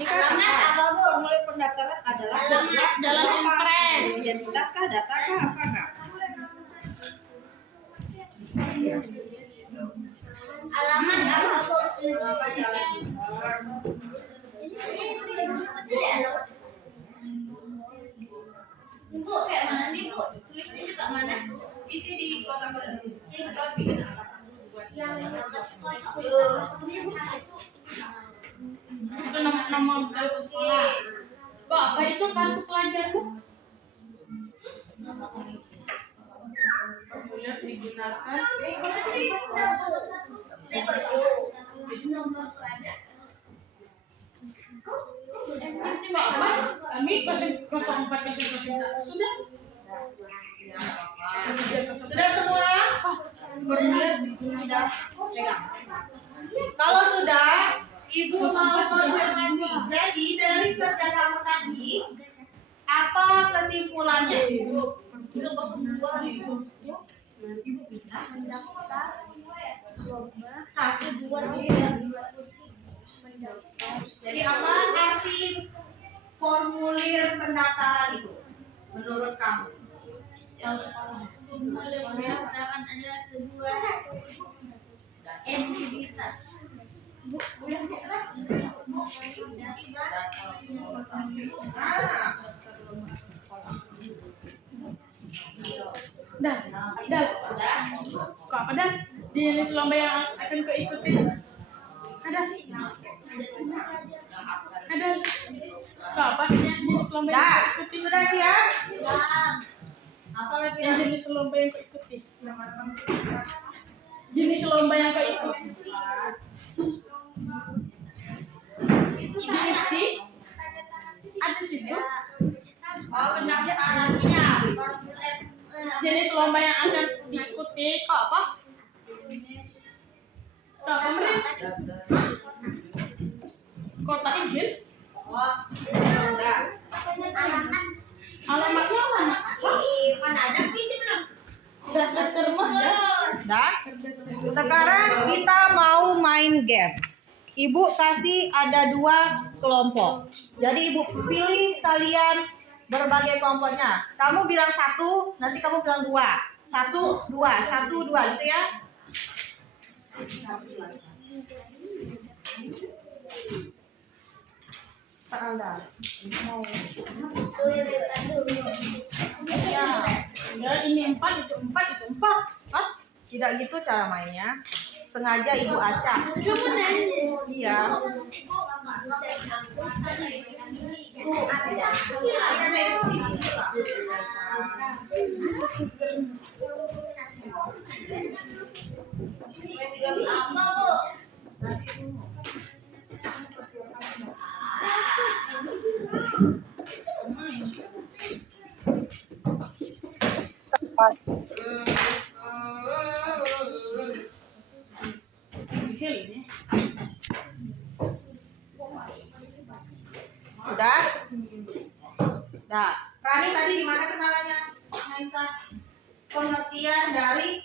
Ini kan Alamat apa, Bu? formulir pendaftaran adalah Alamat Jalan apa? Impres. Identitas kah, data kah, apa kah? alamat apa, Bu? Apa jalan? Ibu, kayak mana nih, Bu? Tulisnya juga mana? Isi di kotak-kotak sini. Atau bikin apa satu buat Itu nama telepon sekolah. Kok apa itu kartu pelajarmu? Formulir digunakan. Nanti Bapak, kami 0401 sudah. Sudah semua? Formulir digunakan. Pegang. Kalau sudah, Ibu mau konfirmasi. Jadi dari kerja kamu tadi, apa kesimpulannya? Satu, dua, tiga. Jadi apa arti formulir pendaftaran itu menurut kamu? Formulir pendaftaran adalah sebuah entitas. Bu, boleh Bu? Dah. Kok apa dah? Jenis lomba yang akan kau ikuti? Ada. Kok apa jenis lomba yang Dah, kau ikuti? sudah siap? Apa lagi? Yang jenis lomba yang kau ikuti? Jenis lomba yang kau ikuti? Diisi? Ada situ? Oh, pendaftarannya. Jenis lomba yang akan diikuti kok apa? Kok apa Mrin? Kota izin? Oh, sudah. Alamatnya mana? Mana ada visi belum? Daftar cermat ya? Dah. Sekarang kita mau main games. Ibu kasih ada 2 kelompok. Jadi ibu pilih kalian berbagai kelompoknya. Kamu bilang 1, nanti kamu bilang 2. 1, 2, 1, 2 gitu ya. Pak Alda, mau Ya ini 4, itu 4, itu 4. Pas? tidak gitu cara mainnya. Sengaja ibu acak. Iya. Apa, Bu? Sudah? Nah, Rani tadi di mana kenalannya, Naisa? Pengertian dari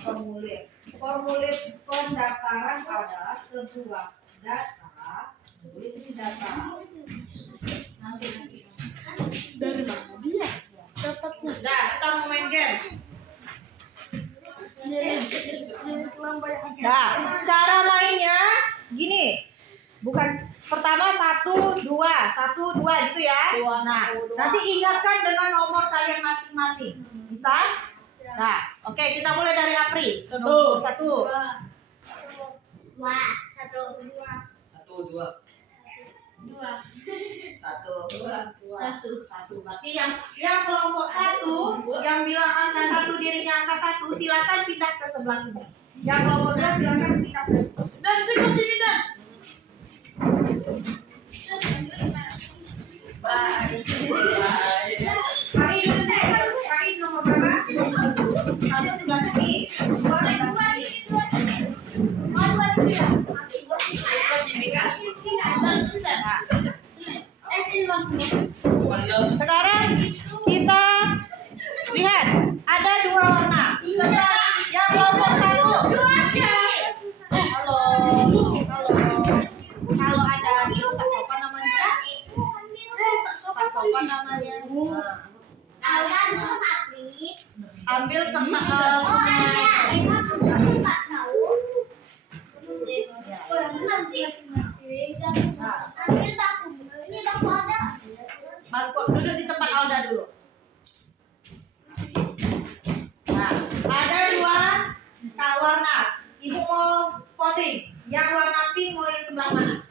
formulir. Formulir pendaftaran adalah sebuah data. Tulis ini data. Nanti. Dari mana dia dapatnya? Nah, kita mau main game. Nah, cara mainnya gini. Bukan pertama 1, 2 gitu ya. Nah, nanti ingatkan dengan nomor kalian masing-masing. Bisa? Nah, oke, kita mulai dari Apri. Nomor 1. Satu. Berarti yang kelompok 1 yang bilang angka 1 dirinya angka 1, silakan pindah ke sebelah sini. Yang kelompok 2 silakan pindah ke Dan sini dan. Hari nomor berapa? 1 sebelah sini, 2 sebelah sini. Sekarang kita lihat ada 2 warna. Yang kelompok 1. Kalau ada biru tak sopan namanya. Tak sopan namanya. Ambil bangku duduk di tempat Alda dulu. Nah, ada 2 warna. Ibu mau voting. Yang warna pink mau yang sebelah mana?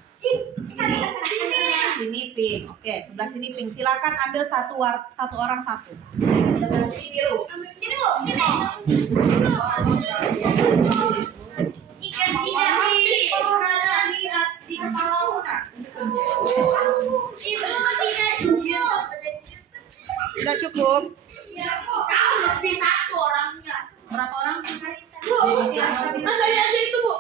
Sini pink. Oke, sebelah sini pink. Silakan ambil satu orang satu. Ini biru. Sini Bu, sini. Ikan tidak di kepala Una. Ibu tidak cukup. Tidak cukup. Kau lebih 1 orangnya. Berapa orang? Saya aja itu, Bu.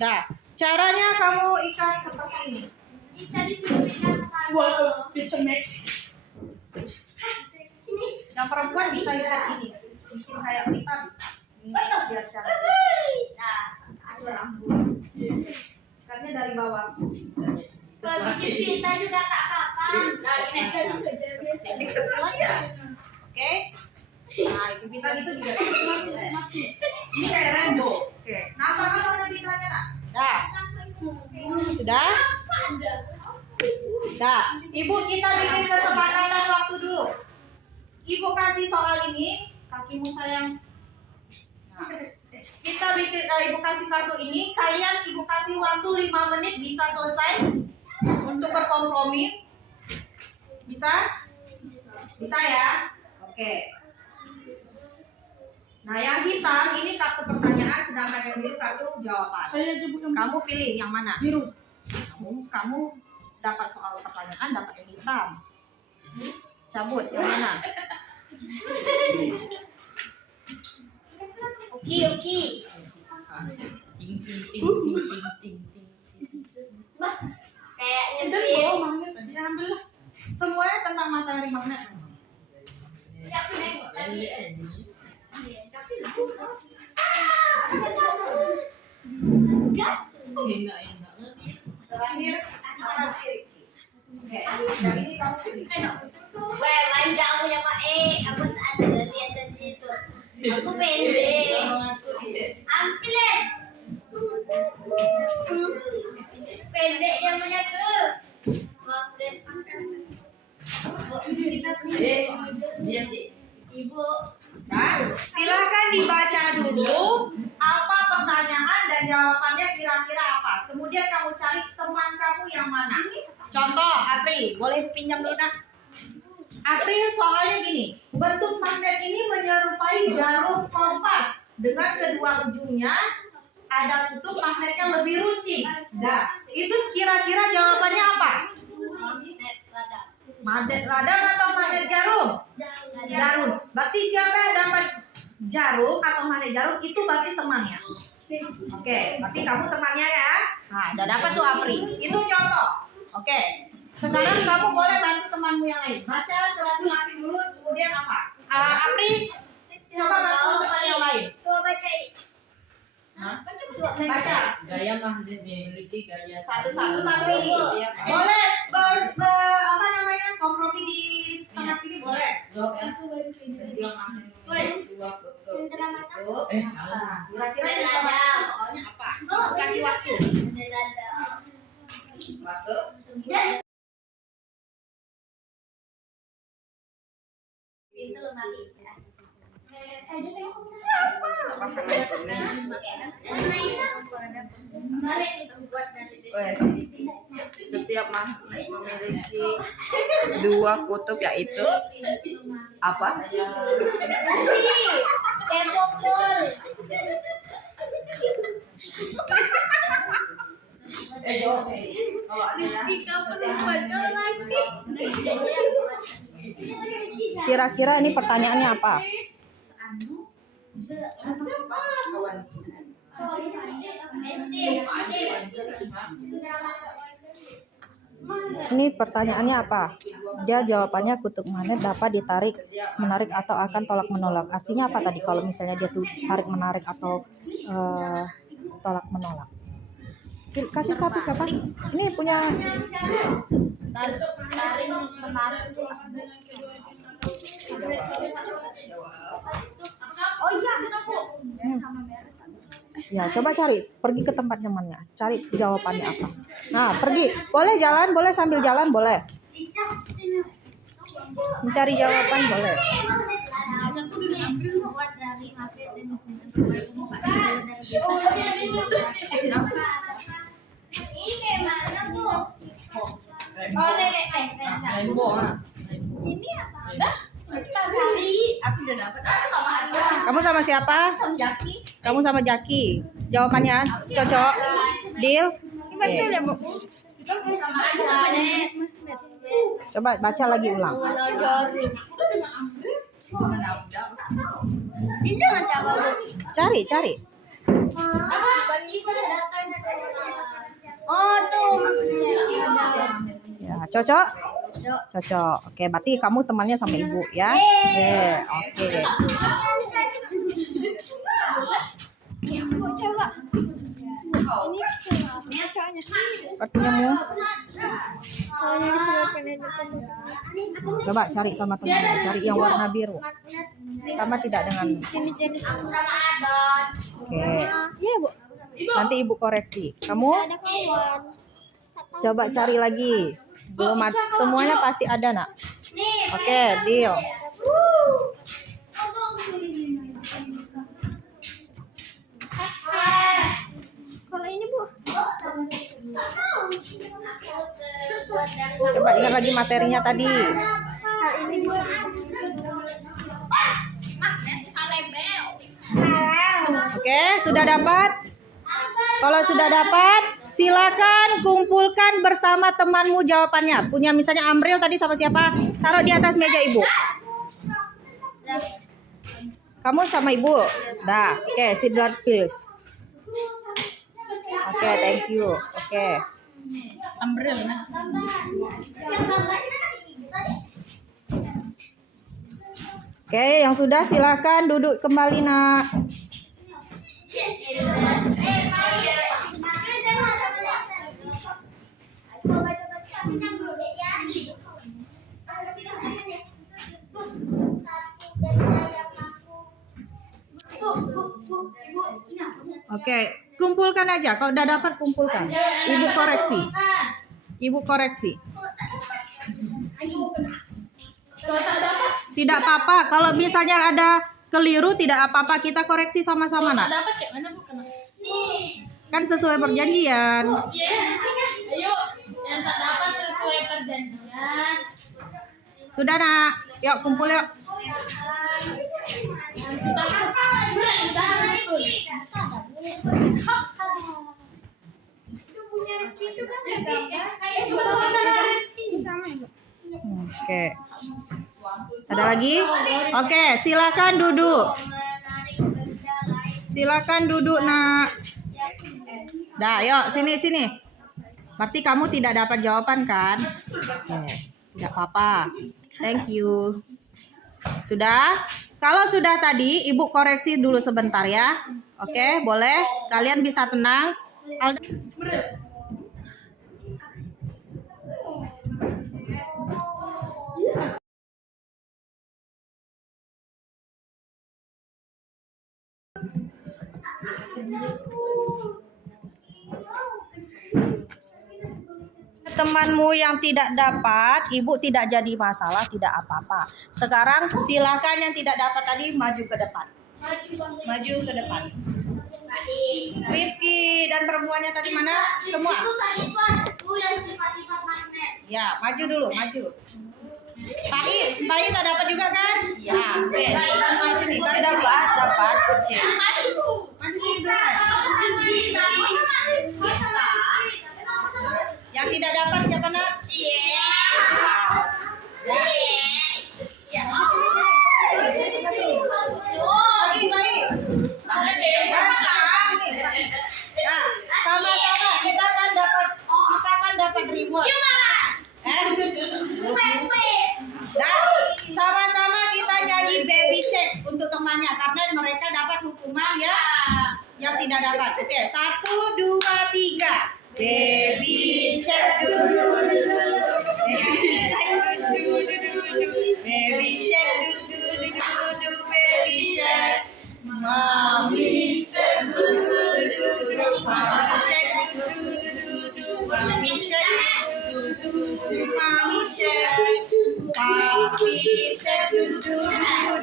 Nah, caranya kamu ikat seperti ini. Kita disuruh pindah ke sana. Dicemek. Yang perempuan bisa ikat ini. Mungkin kayak kita bisa. Ini biar cara. Nah, ada rambut. Ikatnya dari bawah. Bikin kita juga tak apa-apa. Oke. Nah, itu kita itu juga. Ini kayak rainbow. Oke. Nama kamu udah ditanya nak? Dah. Sudah? Dah. Ibu kita bikin kesepakatan waktu dulu. Ibu kasih soal ini, kakimu sayang. Nah, kita bikin, ibu kasih kartu ini, kalian ibu kasih waktu 5 menit bisa selesai untuk berkompromi. Bisa? Bisa ya? Oke. Nah, yang hitam ini kartu pertanyaan, sedangkan yang biru kartu jawaban. Saya aja, Bu. Kamu pilih yang mana? Biru. Kamu dapat soal pertanyaan, dapat yang hitam. Cabut yang mana? Oke. Kayaknya Dan sih. bawa magnet tadi ambil lah. Semuanya tentang matahari magnet. Siapa nengok tadi? Terakhir, kasih Riki. Oke, yang ini kamu pilih. Weh, manja aku ya Pak. Aku tak ada lihat tadi itu. Aku pendek. Ambil ya. Pendek yang punya tuh. Magnet. Ibu. Nah, silakan dibaca dulu apa pertanyaan dan jawabannya kira-kira apa. Kemudian kamu cari teman kamu yang mana. Contoh, Apri, boleh pinjam dulu nak? Apri, soalnya gini, bentuk magnet ini menyerupai jarum kompas dengan kedua ujungnya ada kutub magnetnya lebih runcing. Nah, itu kira-kira jawabannya apa? Magnet ladang. Magnet radang atau magnet jarum? Jarum. Berarti siapa yang dapat jarum atau magnet jarum itu berarti temannya. Oke, berarti kamu temannya ya. Nah, udah dapat tuh Apri. Itu contoh. Oke. Sekarang kamu boleh bantu temanmu yang lain. Baca masing-masing dulu, kemudian apa? Apri, coba bantu teman yang lain. Coba baca. Hah? Baca. Gaya magnet memiliki gaya Satu-satu tapi boleh apa namanya kompromi di tengah sini boleh. Jawab ya. Setiap magnet dua kutub itu Salah. kira-kira kita bahas soalnya apa? Kasih waktu. Masuk. Itu lemari. Setiap magnet memiliki dua kutub yaitu apa? Kepopol. Kira-kira ini pertanyaannya apa? Ini pertanyaannya apa? Dia jawabannya kutub magnet dapat ditarik, menarik atau akan tolak menolak. Artinya apa tadi kalau misalnya dia tuh tarik menarik atau tolak menolak? Kasih satu siapa? Ini punya Tarik menarik. Oh iya, Bu. Ya, coba cari, pergi ke tempat nyamannya. Cari jawabannya apa. Nah, pergi. Boleh jalan, boleh sambil jalan, boleh. Mencari jawaban boleh. Buat dari magnet ini kayak mana, Bu? Oh, nenek. Rainbow ah. Ini apa? Aku udah dapat sama Anda. Kamu sama siapa? Jaki. Kamu sama Jaki. Jawabannya cocok. Deal. Betul ya, Bu? Sama Nenek. Coba baca lagi ulang. Ini dengan cara, Bu. Cari. Oh, tuh. Ya, cocok? Cocok. Oke, berarti kamu temannya sama ibu ya. Oke. Coba. Ini cowoknya. Punyamu. Coba cari sama temannya. Cari yang warna biru. Sama tidak dengan Jenis-jenis Sama Adon. Oke. Iya, Bu. Nanti ibu koreksi. Kamu Ada kawan. coba cari lagi. Belum semuanya pasti ada, Nak. Nih. Oke, deal. Kalau ini, Bu. Coba ingat lagi materinya tadi. Hal ini bisa. Oke, sudah dapat? Kalau sudah dapat, silakan kumpulkan bersama temanmu jawabannya. Punya misalnya Amril tadi sama siapa? Taruh di atas meja ibu. Kamu sama ibu? Sudah. Oke, sit down please. Oke, thank you. Oke. Ambril nah. Oke, yang sudah silakan duduk kembali, Nak. Oke, kumpulkan aja. Kalau udah dapat kumpulkan. Ibu koreksi. Ibu koreksi. Tidak apa-apa. Kalau misalnya ada keliru tidak apa-apa. Kita koreksi sama-sama, Nak. Dapat kayak mana bukan? Nih. Kan sesuai perjanjian. Ayo, yang tak dapat sesuai perjanjian. Sudah, Nak. Yuk kumpul yuk. Kita udah betul. Itu punya itu kan ada gambar. Itu sama. Hmm. Oke. Ada lagi? Oke, silakan duduk. Silakan duduk, Nak. Dah, yuk sini. Berarti kamu tidak dapat jawaban kan? Oke, tidak apa-apa. Thank you. Sudah? Kalau sudah tadi, Ibu koreksi dulu sebentar ya. Oke, boleh? Kalian bisa tenang. Temanmu yang tidak dapat, Ibu tidak jadi masalah, tidak apa-apa. Sekarang silakan yang tidak dapat tadi maju ke depan. Maju ke depan. Rifki dan perempuannya tadi mana? Semua. Itu tadi tuh ada tuh yang sifat-sifat magnet. Ya, maju dulu, maju. Pak I tak dapat juga kan? Ya, oke. Sampai sini. Baru dapat. Oke. Maju sini dulu saya. Yang tidak dapat siapa, Nak? Nah, sama-sama kita kan dapat remote. Nah, sama-sama kita nyanyi Baby Shark untuk temannya karena mereka dapat hukuman ya yang tidak dapat. Oke, 1, 2, 3. Baby Shark du du du du. Baby Shark du du du du. Baby Shark du du du du. Baby Shark. Mommy Shark du du du du. Mommy Shark du du du du. Mommy Shark du du du. Mommy Shark. Papi Shark du du du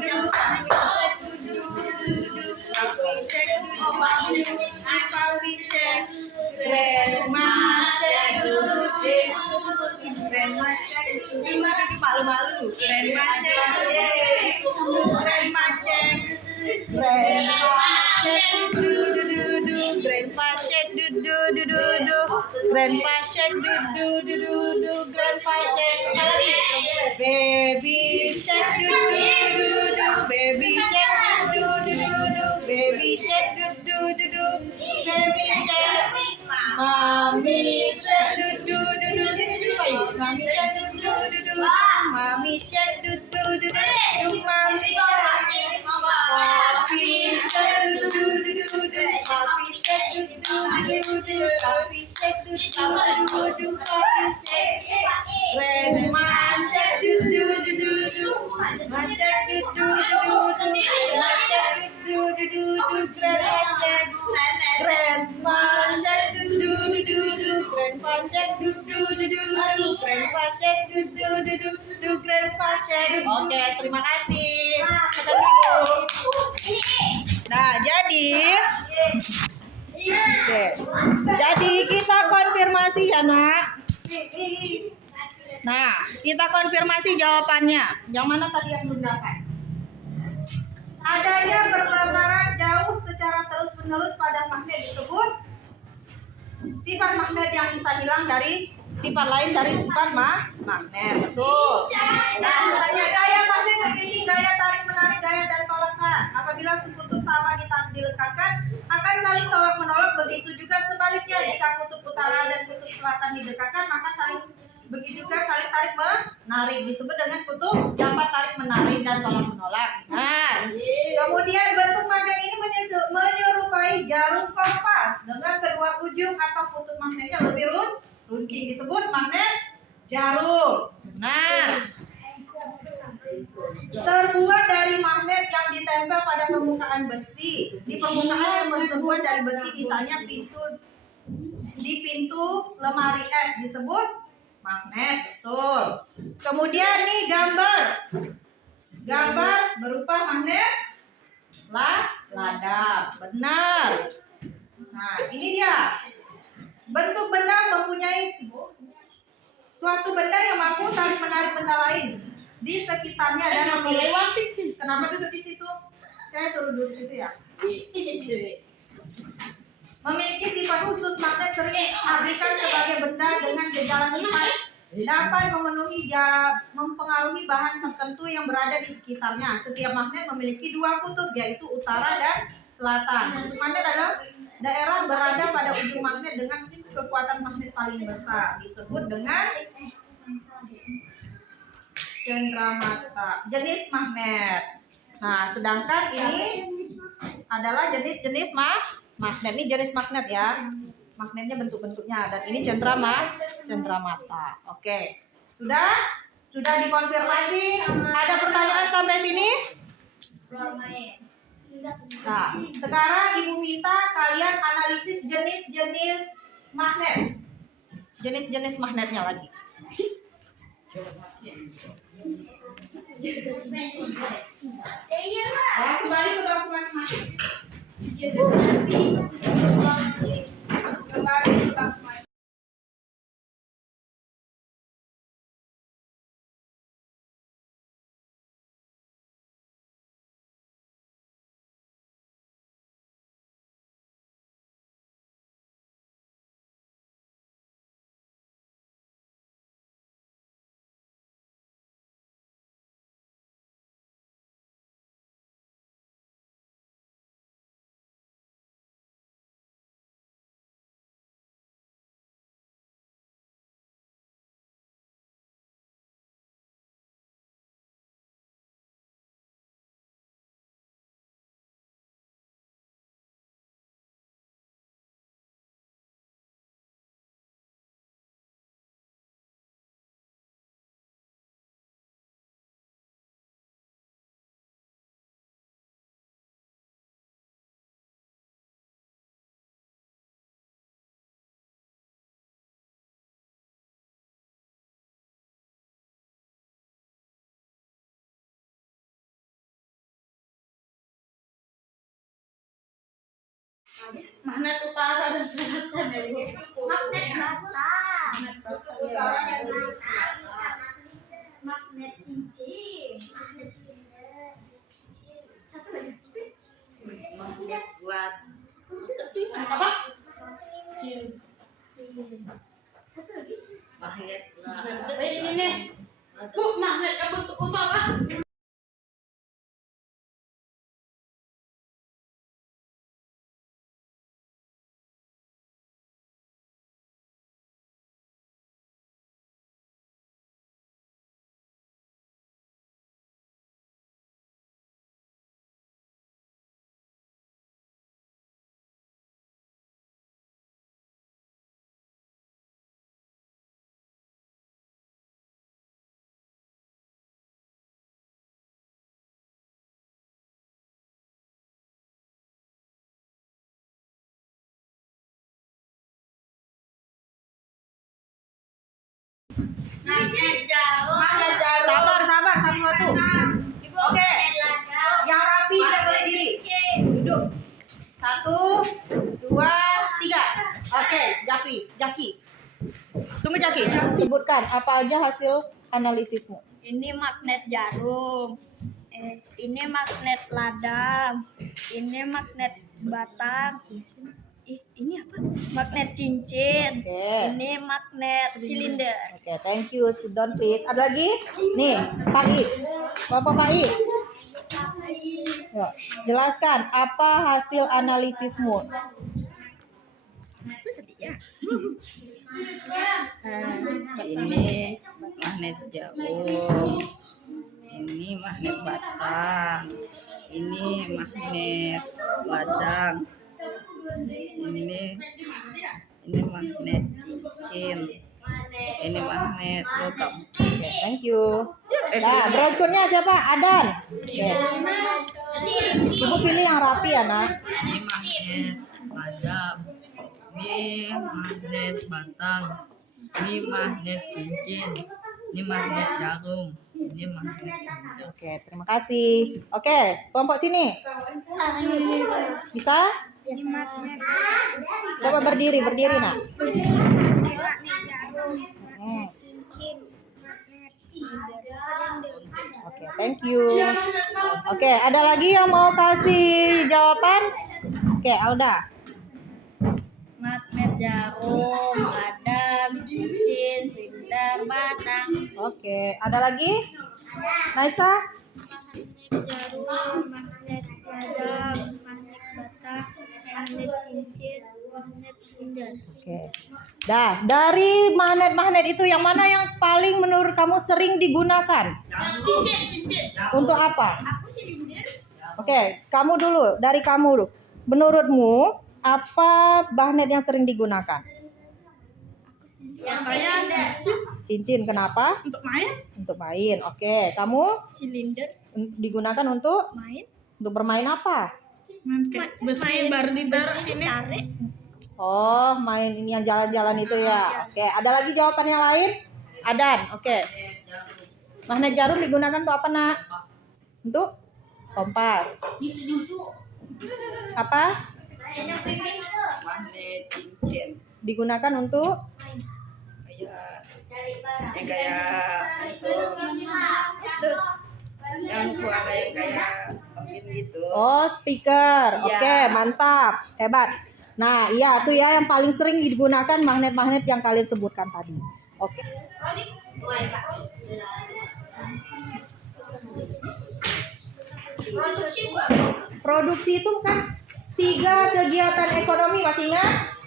du. Papi Shark du du du du. Papi Shark du du du. Papi Shark. Grandma Shark du du du. Grandma Shark du du du. Malu-malu. Grandma Shark du du du. Grandma Shark. Grandpa Shark du du du du. Grandpa Shark du du du du. Grandpa Shark du du du du. Grandpa Shark. Sekali. Baby Shark du du du du. Baby Shark du du du du. Baby Shark du du du du. Baby Shark. Mommy Shark du du du du. Sini Pak. Mommy Shark du du du du. Mommy Shark du du du du. Mommy Shark. Papi Shark du du du du du. Papi Shark du du du du. Papi Shark du du du du. Papi Shark. Grandma Shark du du du du. Ma Shark du du du du. Ma Shark du du du du. Grandma Shark. Grandma Shark du du du du. Grandpa Shark du du du du. Grandpa Shark du du du du. Grandpa Shark. Oke, terima kasih. Kita duduk. Nah, jadi oke. Jadi kita konfirmasi ya, Nak. Nah, kita konfirmasi jawabannya. Yang mana tadi yang belum dapat? Adanya berlawanan jauh secara terus-menerus pada magnet disebut sifat magnet yang bisa hilang dari sifat lain dari sifat magnet. Betul. Nah, katanya gaya magnet begini, gaya tarik menarik, gaya dan tolakkan. Apabila sekutub sama dilekatkan akan saling tolak menolak. Begitu juga sebaliknya jika kutub utara dan kutub selatan didekatkan maka begitu juga saling tarik menarik disebut dengan kutub dapat tarik menarik dan tolak menolak. Nah, kemudian bentuk magnet ini menyerupai jarum kompas dengan kedua ujung atau kutub magnetnya lebih runcing disebut magnet jarum. Benar. Terbuat dari magnet yang ditempel pada permukaan besi. Di permukaan yang terbuat dari besi misalnya pintu lemari es disebut magnet. Betul. Kemudian nih gambar berupa magnet lada. Benar. Nah, ini dia. Bentuk benda mempunyai suatu benda yang mampu tarik menarik benda lain di sekitarnya dan memiliki. Kenapa duduk di situ? Saya suruh duduk di situ ya. Memiliki sifat khusus magnet sering diabaikan sebagai benda dengan gejala sifat dapat mempengaruhi bahan tertentu yang berada di sekitarnya. Setiap magnet memiliki dua kutub, yaitu utara dan selatan. Kutub magnet adalah daerah berada pada ujung magnet dengan kekuatan magnet paling besar, disebut dengan cendramata. Jenis magnet. Nah, sedangkan ini adalah jenis-jenis magnet. Ini jenis magnet ya. Magnetnya bentuk-bentuknya, dan ini cendramata. Oke. Sudah dikonfirmasi? Ada pertanyaan sampai sini? Nah, sekarang Ibu minta kalian analisis jenis-jenis magnet. Jenis-jenis magnetnya lagi. Ya, kembali ke bangku masing-masing. Kembali ke bangku masing-masing. Magnet utara dan selatan ya, Bu. Magnet batang. Utara dan Magnet cincin. Magnet silinder. Satu lagi. Magnet buat Apa? Satu lagi. magnet Ini nih. Bu, magnet yang bentuk utara. Magnet jarum. Sabar, satu-satu. Oke. Yang rapi tidak boleh diri. Duduk. 1, 2, 3. Oke, Jaki. Tunggu Jaki. Sebutkan apa aja hasil analisismu. Ini magnet jarum. Ini magnet ladang. Ini magnet batang. Ini apa? Magnet cincin. Oke. Ini magnet silinder. Oke, thank you. Sit down please. Ada lagi? Nih, Pak I. Bapak Pak I. Yuk, jelaskan apa hasil analisismu. Ini magnet jarum, ini magnet batang, ini magnet ladang, ini magnet cincin, ini magnet logam. Oke, thank you. Nah, berikutnya siapa? Adan. Oke. Ibu pilih yang rapi ya, Nak. ini magnet ladang, ini magnet batang, ini magnet cincin, ini magnet jarum, ini magnet silinder. Oke, terima kasih. Oke, kelompok sini. Bisa? Coba berdiri, Nak. Oke, thank you. Oke, ada lagi yang mau kasih jawaban? Oke, Alda. Magnet jarum, ladang, cincin, silinder. batang. Oke, ada lagi? Naisa? Magnet jarum, magnet badam, magnet batang, magnet cincin, magnet silinder. Oke. Dah, dari magnet-magnet itu yang mana yang paling menurut kamu sering digunakan? Cincin. Untuk apa? Aku silinder. Oke, kamu dulu, dari kamu dulu. Menurutmu apa magnet yang sering digunakan? Saya Cincin, kenapa? untuk main. Untuk main. Oke, kamu Silinder digunakan untuk main. untuk bermain apa? Besi baru ditaruh sini. Oh, main ini yang jalan-jalan itu ya. Oke, ada lagi jawaban yang lain? Adan, oke. Magnet jarum digunakan untuk apa, Nak? Untuk kompas. Apa? Magnet cincin. Digunakan untuk Kayak itu yang suara yang kayak angin gitu. oh, speaker. Iya. Oke, mantap. Hebat. Nah, iya tuh ya yang paling sering digunakan magnet-magnet yang kalian sebutkan tadi. Oke. Produksi itu kan 3 kegiatan ekonomi, masih ingat?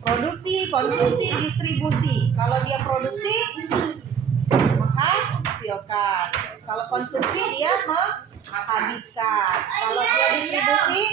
Produksi, konsumsi, distribusi. Kalau dia produksi, menghasilkan. Kalau konsumsi dia menghabiskan. Kalau dia distribusi,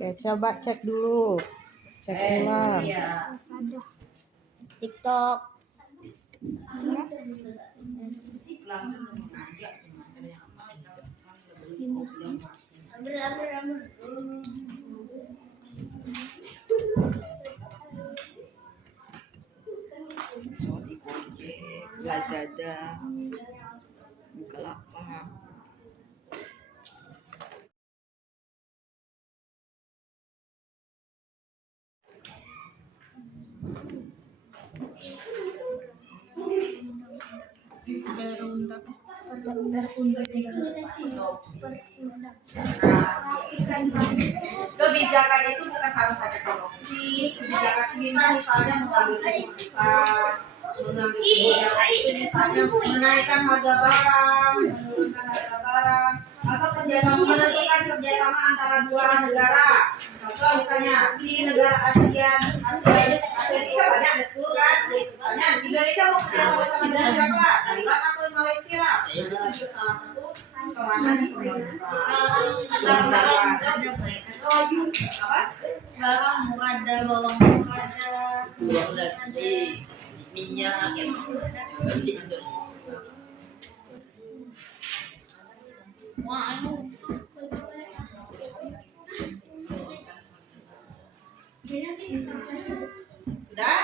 oke, coba cek dulu. Cek ulang. TikTok. Lazada, Bukalapak. Kebijakan itu bukan harus ada korupsi. Kebijakan misalnya mengambil keputusan, mengambil kebijakan itu misalnya menaikkan harga barang, menurunkan harga barang, atau kerjasama menentukan kerjasama antara dua negara. Contoh misalnya di negara ASEAN itu banyak ada 10 kan. Misalnya Indonesia mau kerjasama sama dengan siapa? Thailand atau Malaysia? Itu juga salah satu perangan Sekarang murah ada bawang murah ada. Bawang daging, minyak, di Indonesia. Wah, anu. Sudah?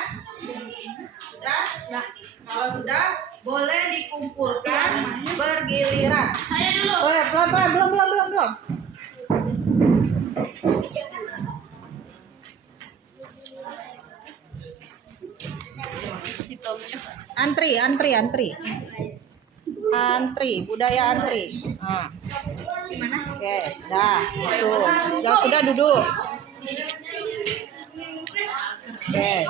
Sudah? Nah, kalau sudah boleh dikumpulkan bergiliran. Saya dulu. Oh ya, belum. Antri, budaya antri. Nah. Oke, dah. Itu. Yang sudah duduk. Oke.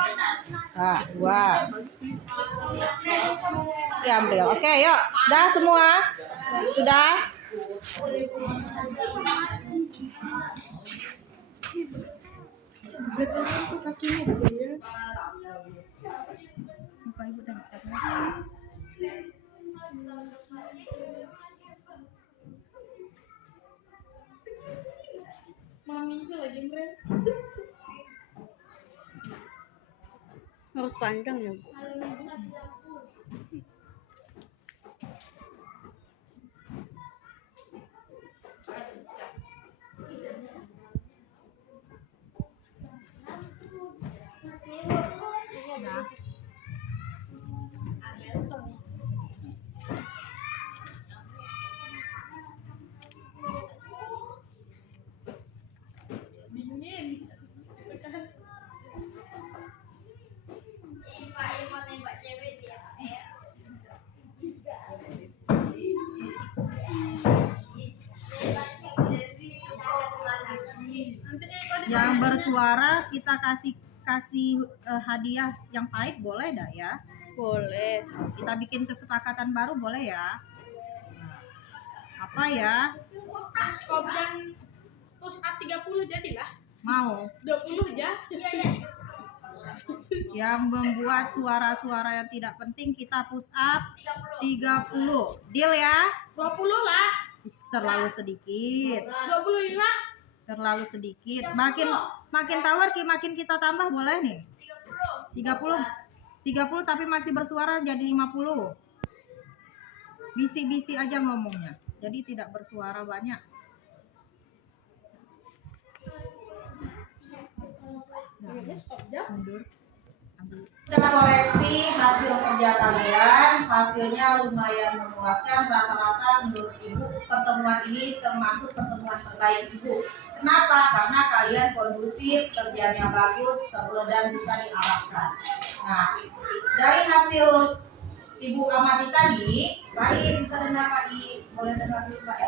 Nah, 2. Diambil. Oke, yuk. Dah semua? Sudah? Mami itu lagi ngeren. Harus panjang ya, Bu. yang bersuara kita kasih hadiah yang pahit boleh dah ya? Boleh. Kita bikin kesepakatan baru boleh ya? Nah, apa ya? Kau bilang push up 30 jadilah. Mau 20 aja. yang membuat suara-suara yang tidak penting kita push up 30. Deal ya? 20 lah. Terlalu sedikit. 25. Terlalu sedikit. Makin tawar makin kita tambah boleh nih. 30 tapi masih bersuara jadi 50. Bisi-bisi aja ngomongnya. Jadi tidak bersuara banyak. Mundur. Kita koreksi hasil kerja kalian, hasilnya lumayan memuaskan. Rata-rata menurut Ibu pertemuan ini termasuk pertemuan terbaik Ibu. Kenapa? Karena kalian kondusif, kerjanya bagus, dan bisa diarahkan. Nah, dari hasil Ibu amati tadi, baik bisa dengar Pak I, boleh dengar dulu Pak I.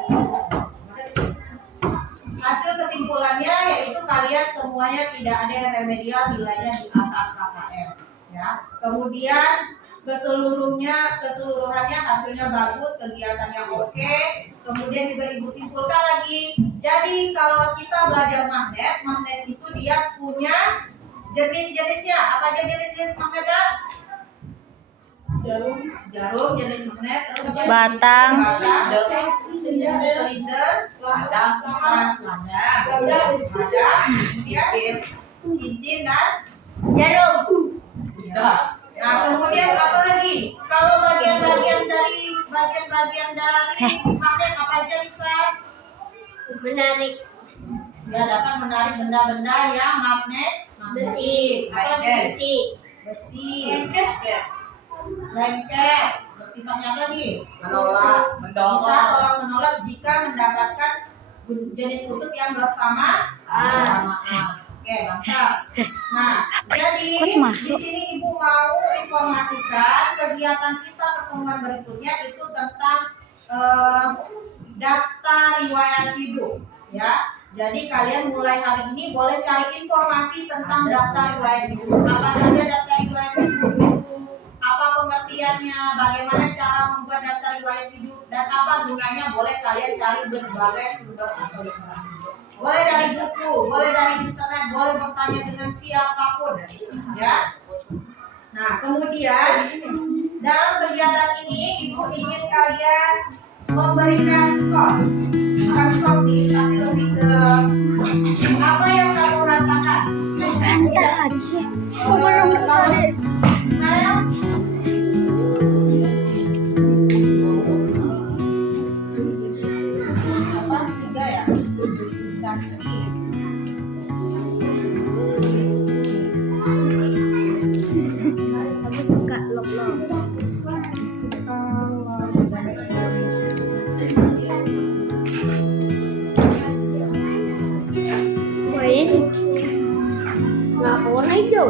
Hasil kesimpulannya yaitu kalian semuanya tidak ada yang remedial nilainya di atas KKM. Ya. Kemudian keseluruhannya hasilnya bagus, kegiatannya oke. Kemudian juga Ibu simpulkan lagi. Jadi kalau kita belajar magnet itu dia punya jenis-jenisnya. Apa aja jenis-jenis magnetnya? Jarum jenis magnet, terus Batang. silinder, ladang, kemudian cincin dan Jarum. Nah, kemudian apa lagi? Kalau bagian-bagian dari magnet apa aja bisa? Menarik. Dia dapat menarik benda-benda yang magnet, Besi. Apa lagi? Besi. Lengket. Sifatnya apa lagi? Menolak, Bisa tolak menolak jika mendapatkan jenis kutub yang bersamaan. Oke, mantap. Nah, jadi di sini Ibu mau informasikan kegiatan kita pertemuan berikutnya itu tentang daftar riwayat hidup, ya. Jadi kalian mulai hari ini boleh cari informasi tentang daftar riwayat hidup. Apa saja daftar riwayat hidup itu? Apa pengertiannya? Bagaimana cara membuat daftar riwayat hidup? Dan apa gunanya? Boleh kalian cari berbagai sumber atau informasi. Boleh dari buku, boleh dari internet, boleh bertanya dengan siapapun, ya. Nah, kemudian dalam kegiatan ini Ibu ingin kalian memberikan skor. Bukan skor sih, tapi lebih ke apa yang kamu rasakan. Bentar lagi. Aku belum Saya apa? 3 ya? Aku suka log-log. Wait. Nggak boleh itu.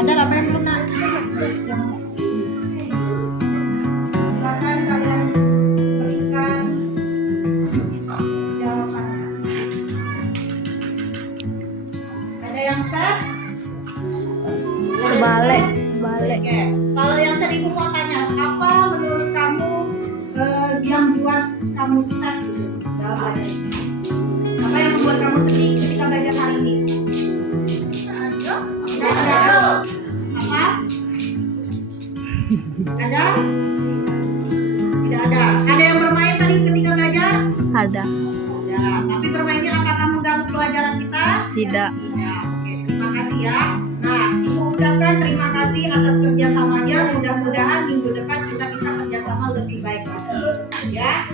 Ada apa yang belum nak? Silakan kalian berikan jawabannya. Ada yang set? Balik. Oke. Kalau yang tadi Ibu mau tanya, apa menurut kamu yang buat kamu set gitu? Jawabannya. Apa yang membuat kamu sedih ketika belajar hari ini? Ada? Apa? Ada? Tidak ada. Ada yang bermain tadi ketika belajar? Ada. Ya, tapi bermainnya apakah mengganggu pelajaran kita? Tidak. Tidak. Oke, terima kasih ya. Nah, Ibu ucapkan terima kasih atas kerjasamanya. Mudah-mudahan minggu depan kita bisa kerjasama lebih baik lagi. Ya.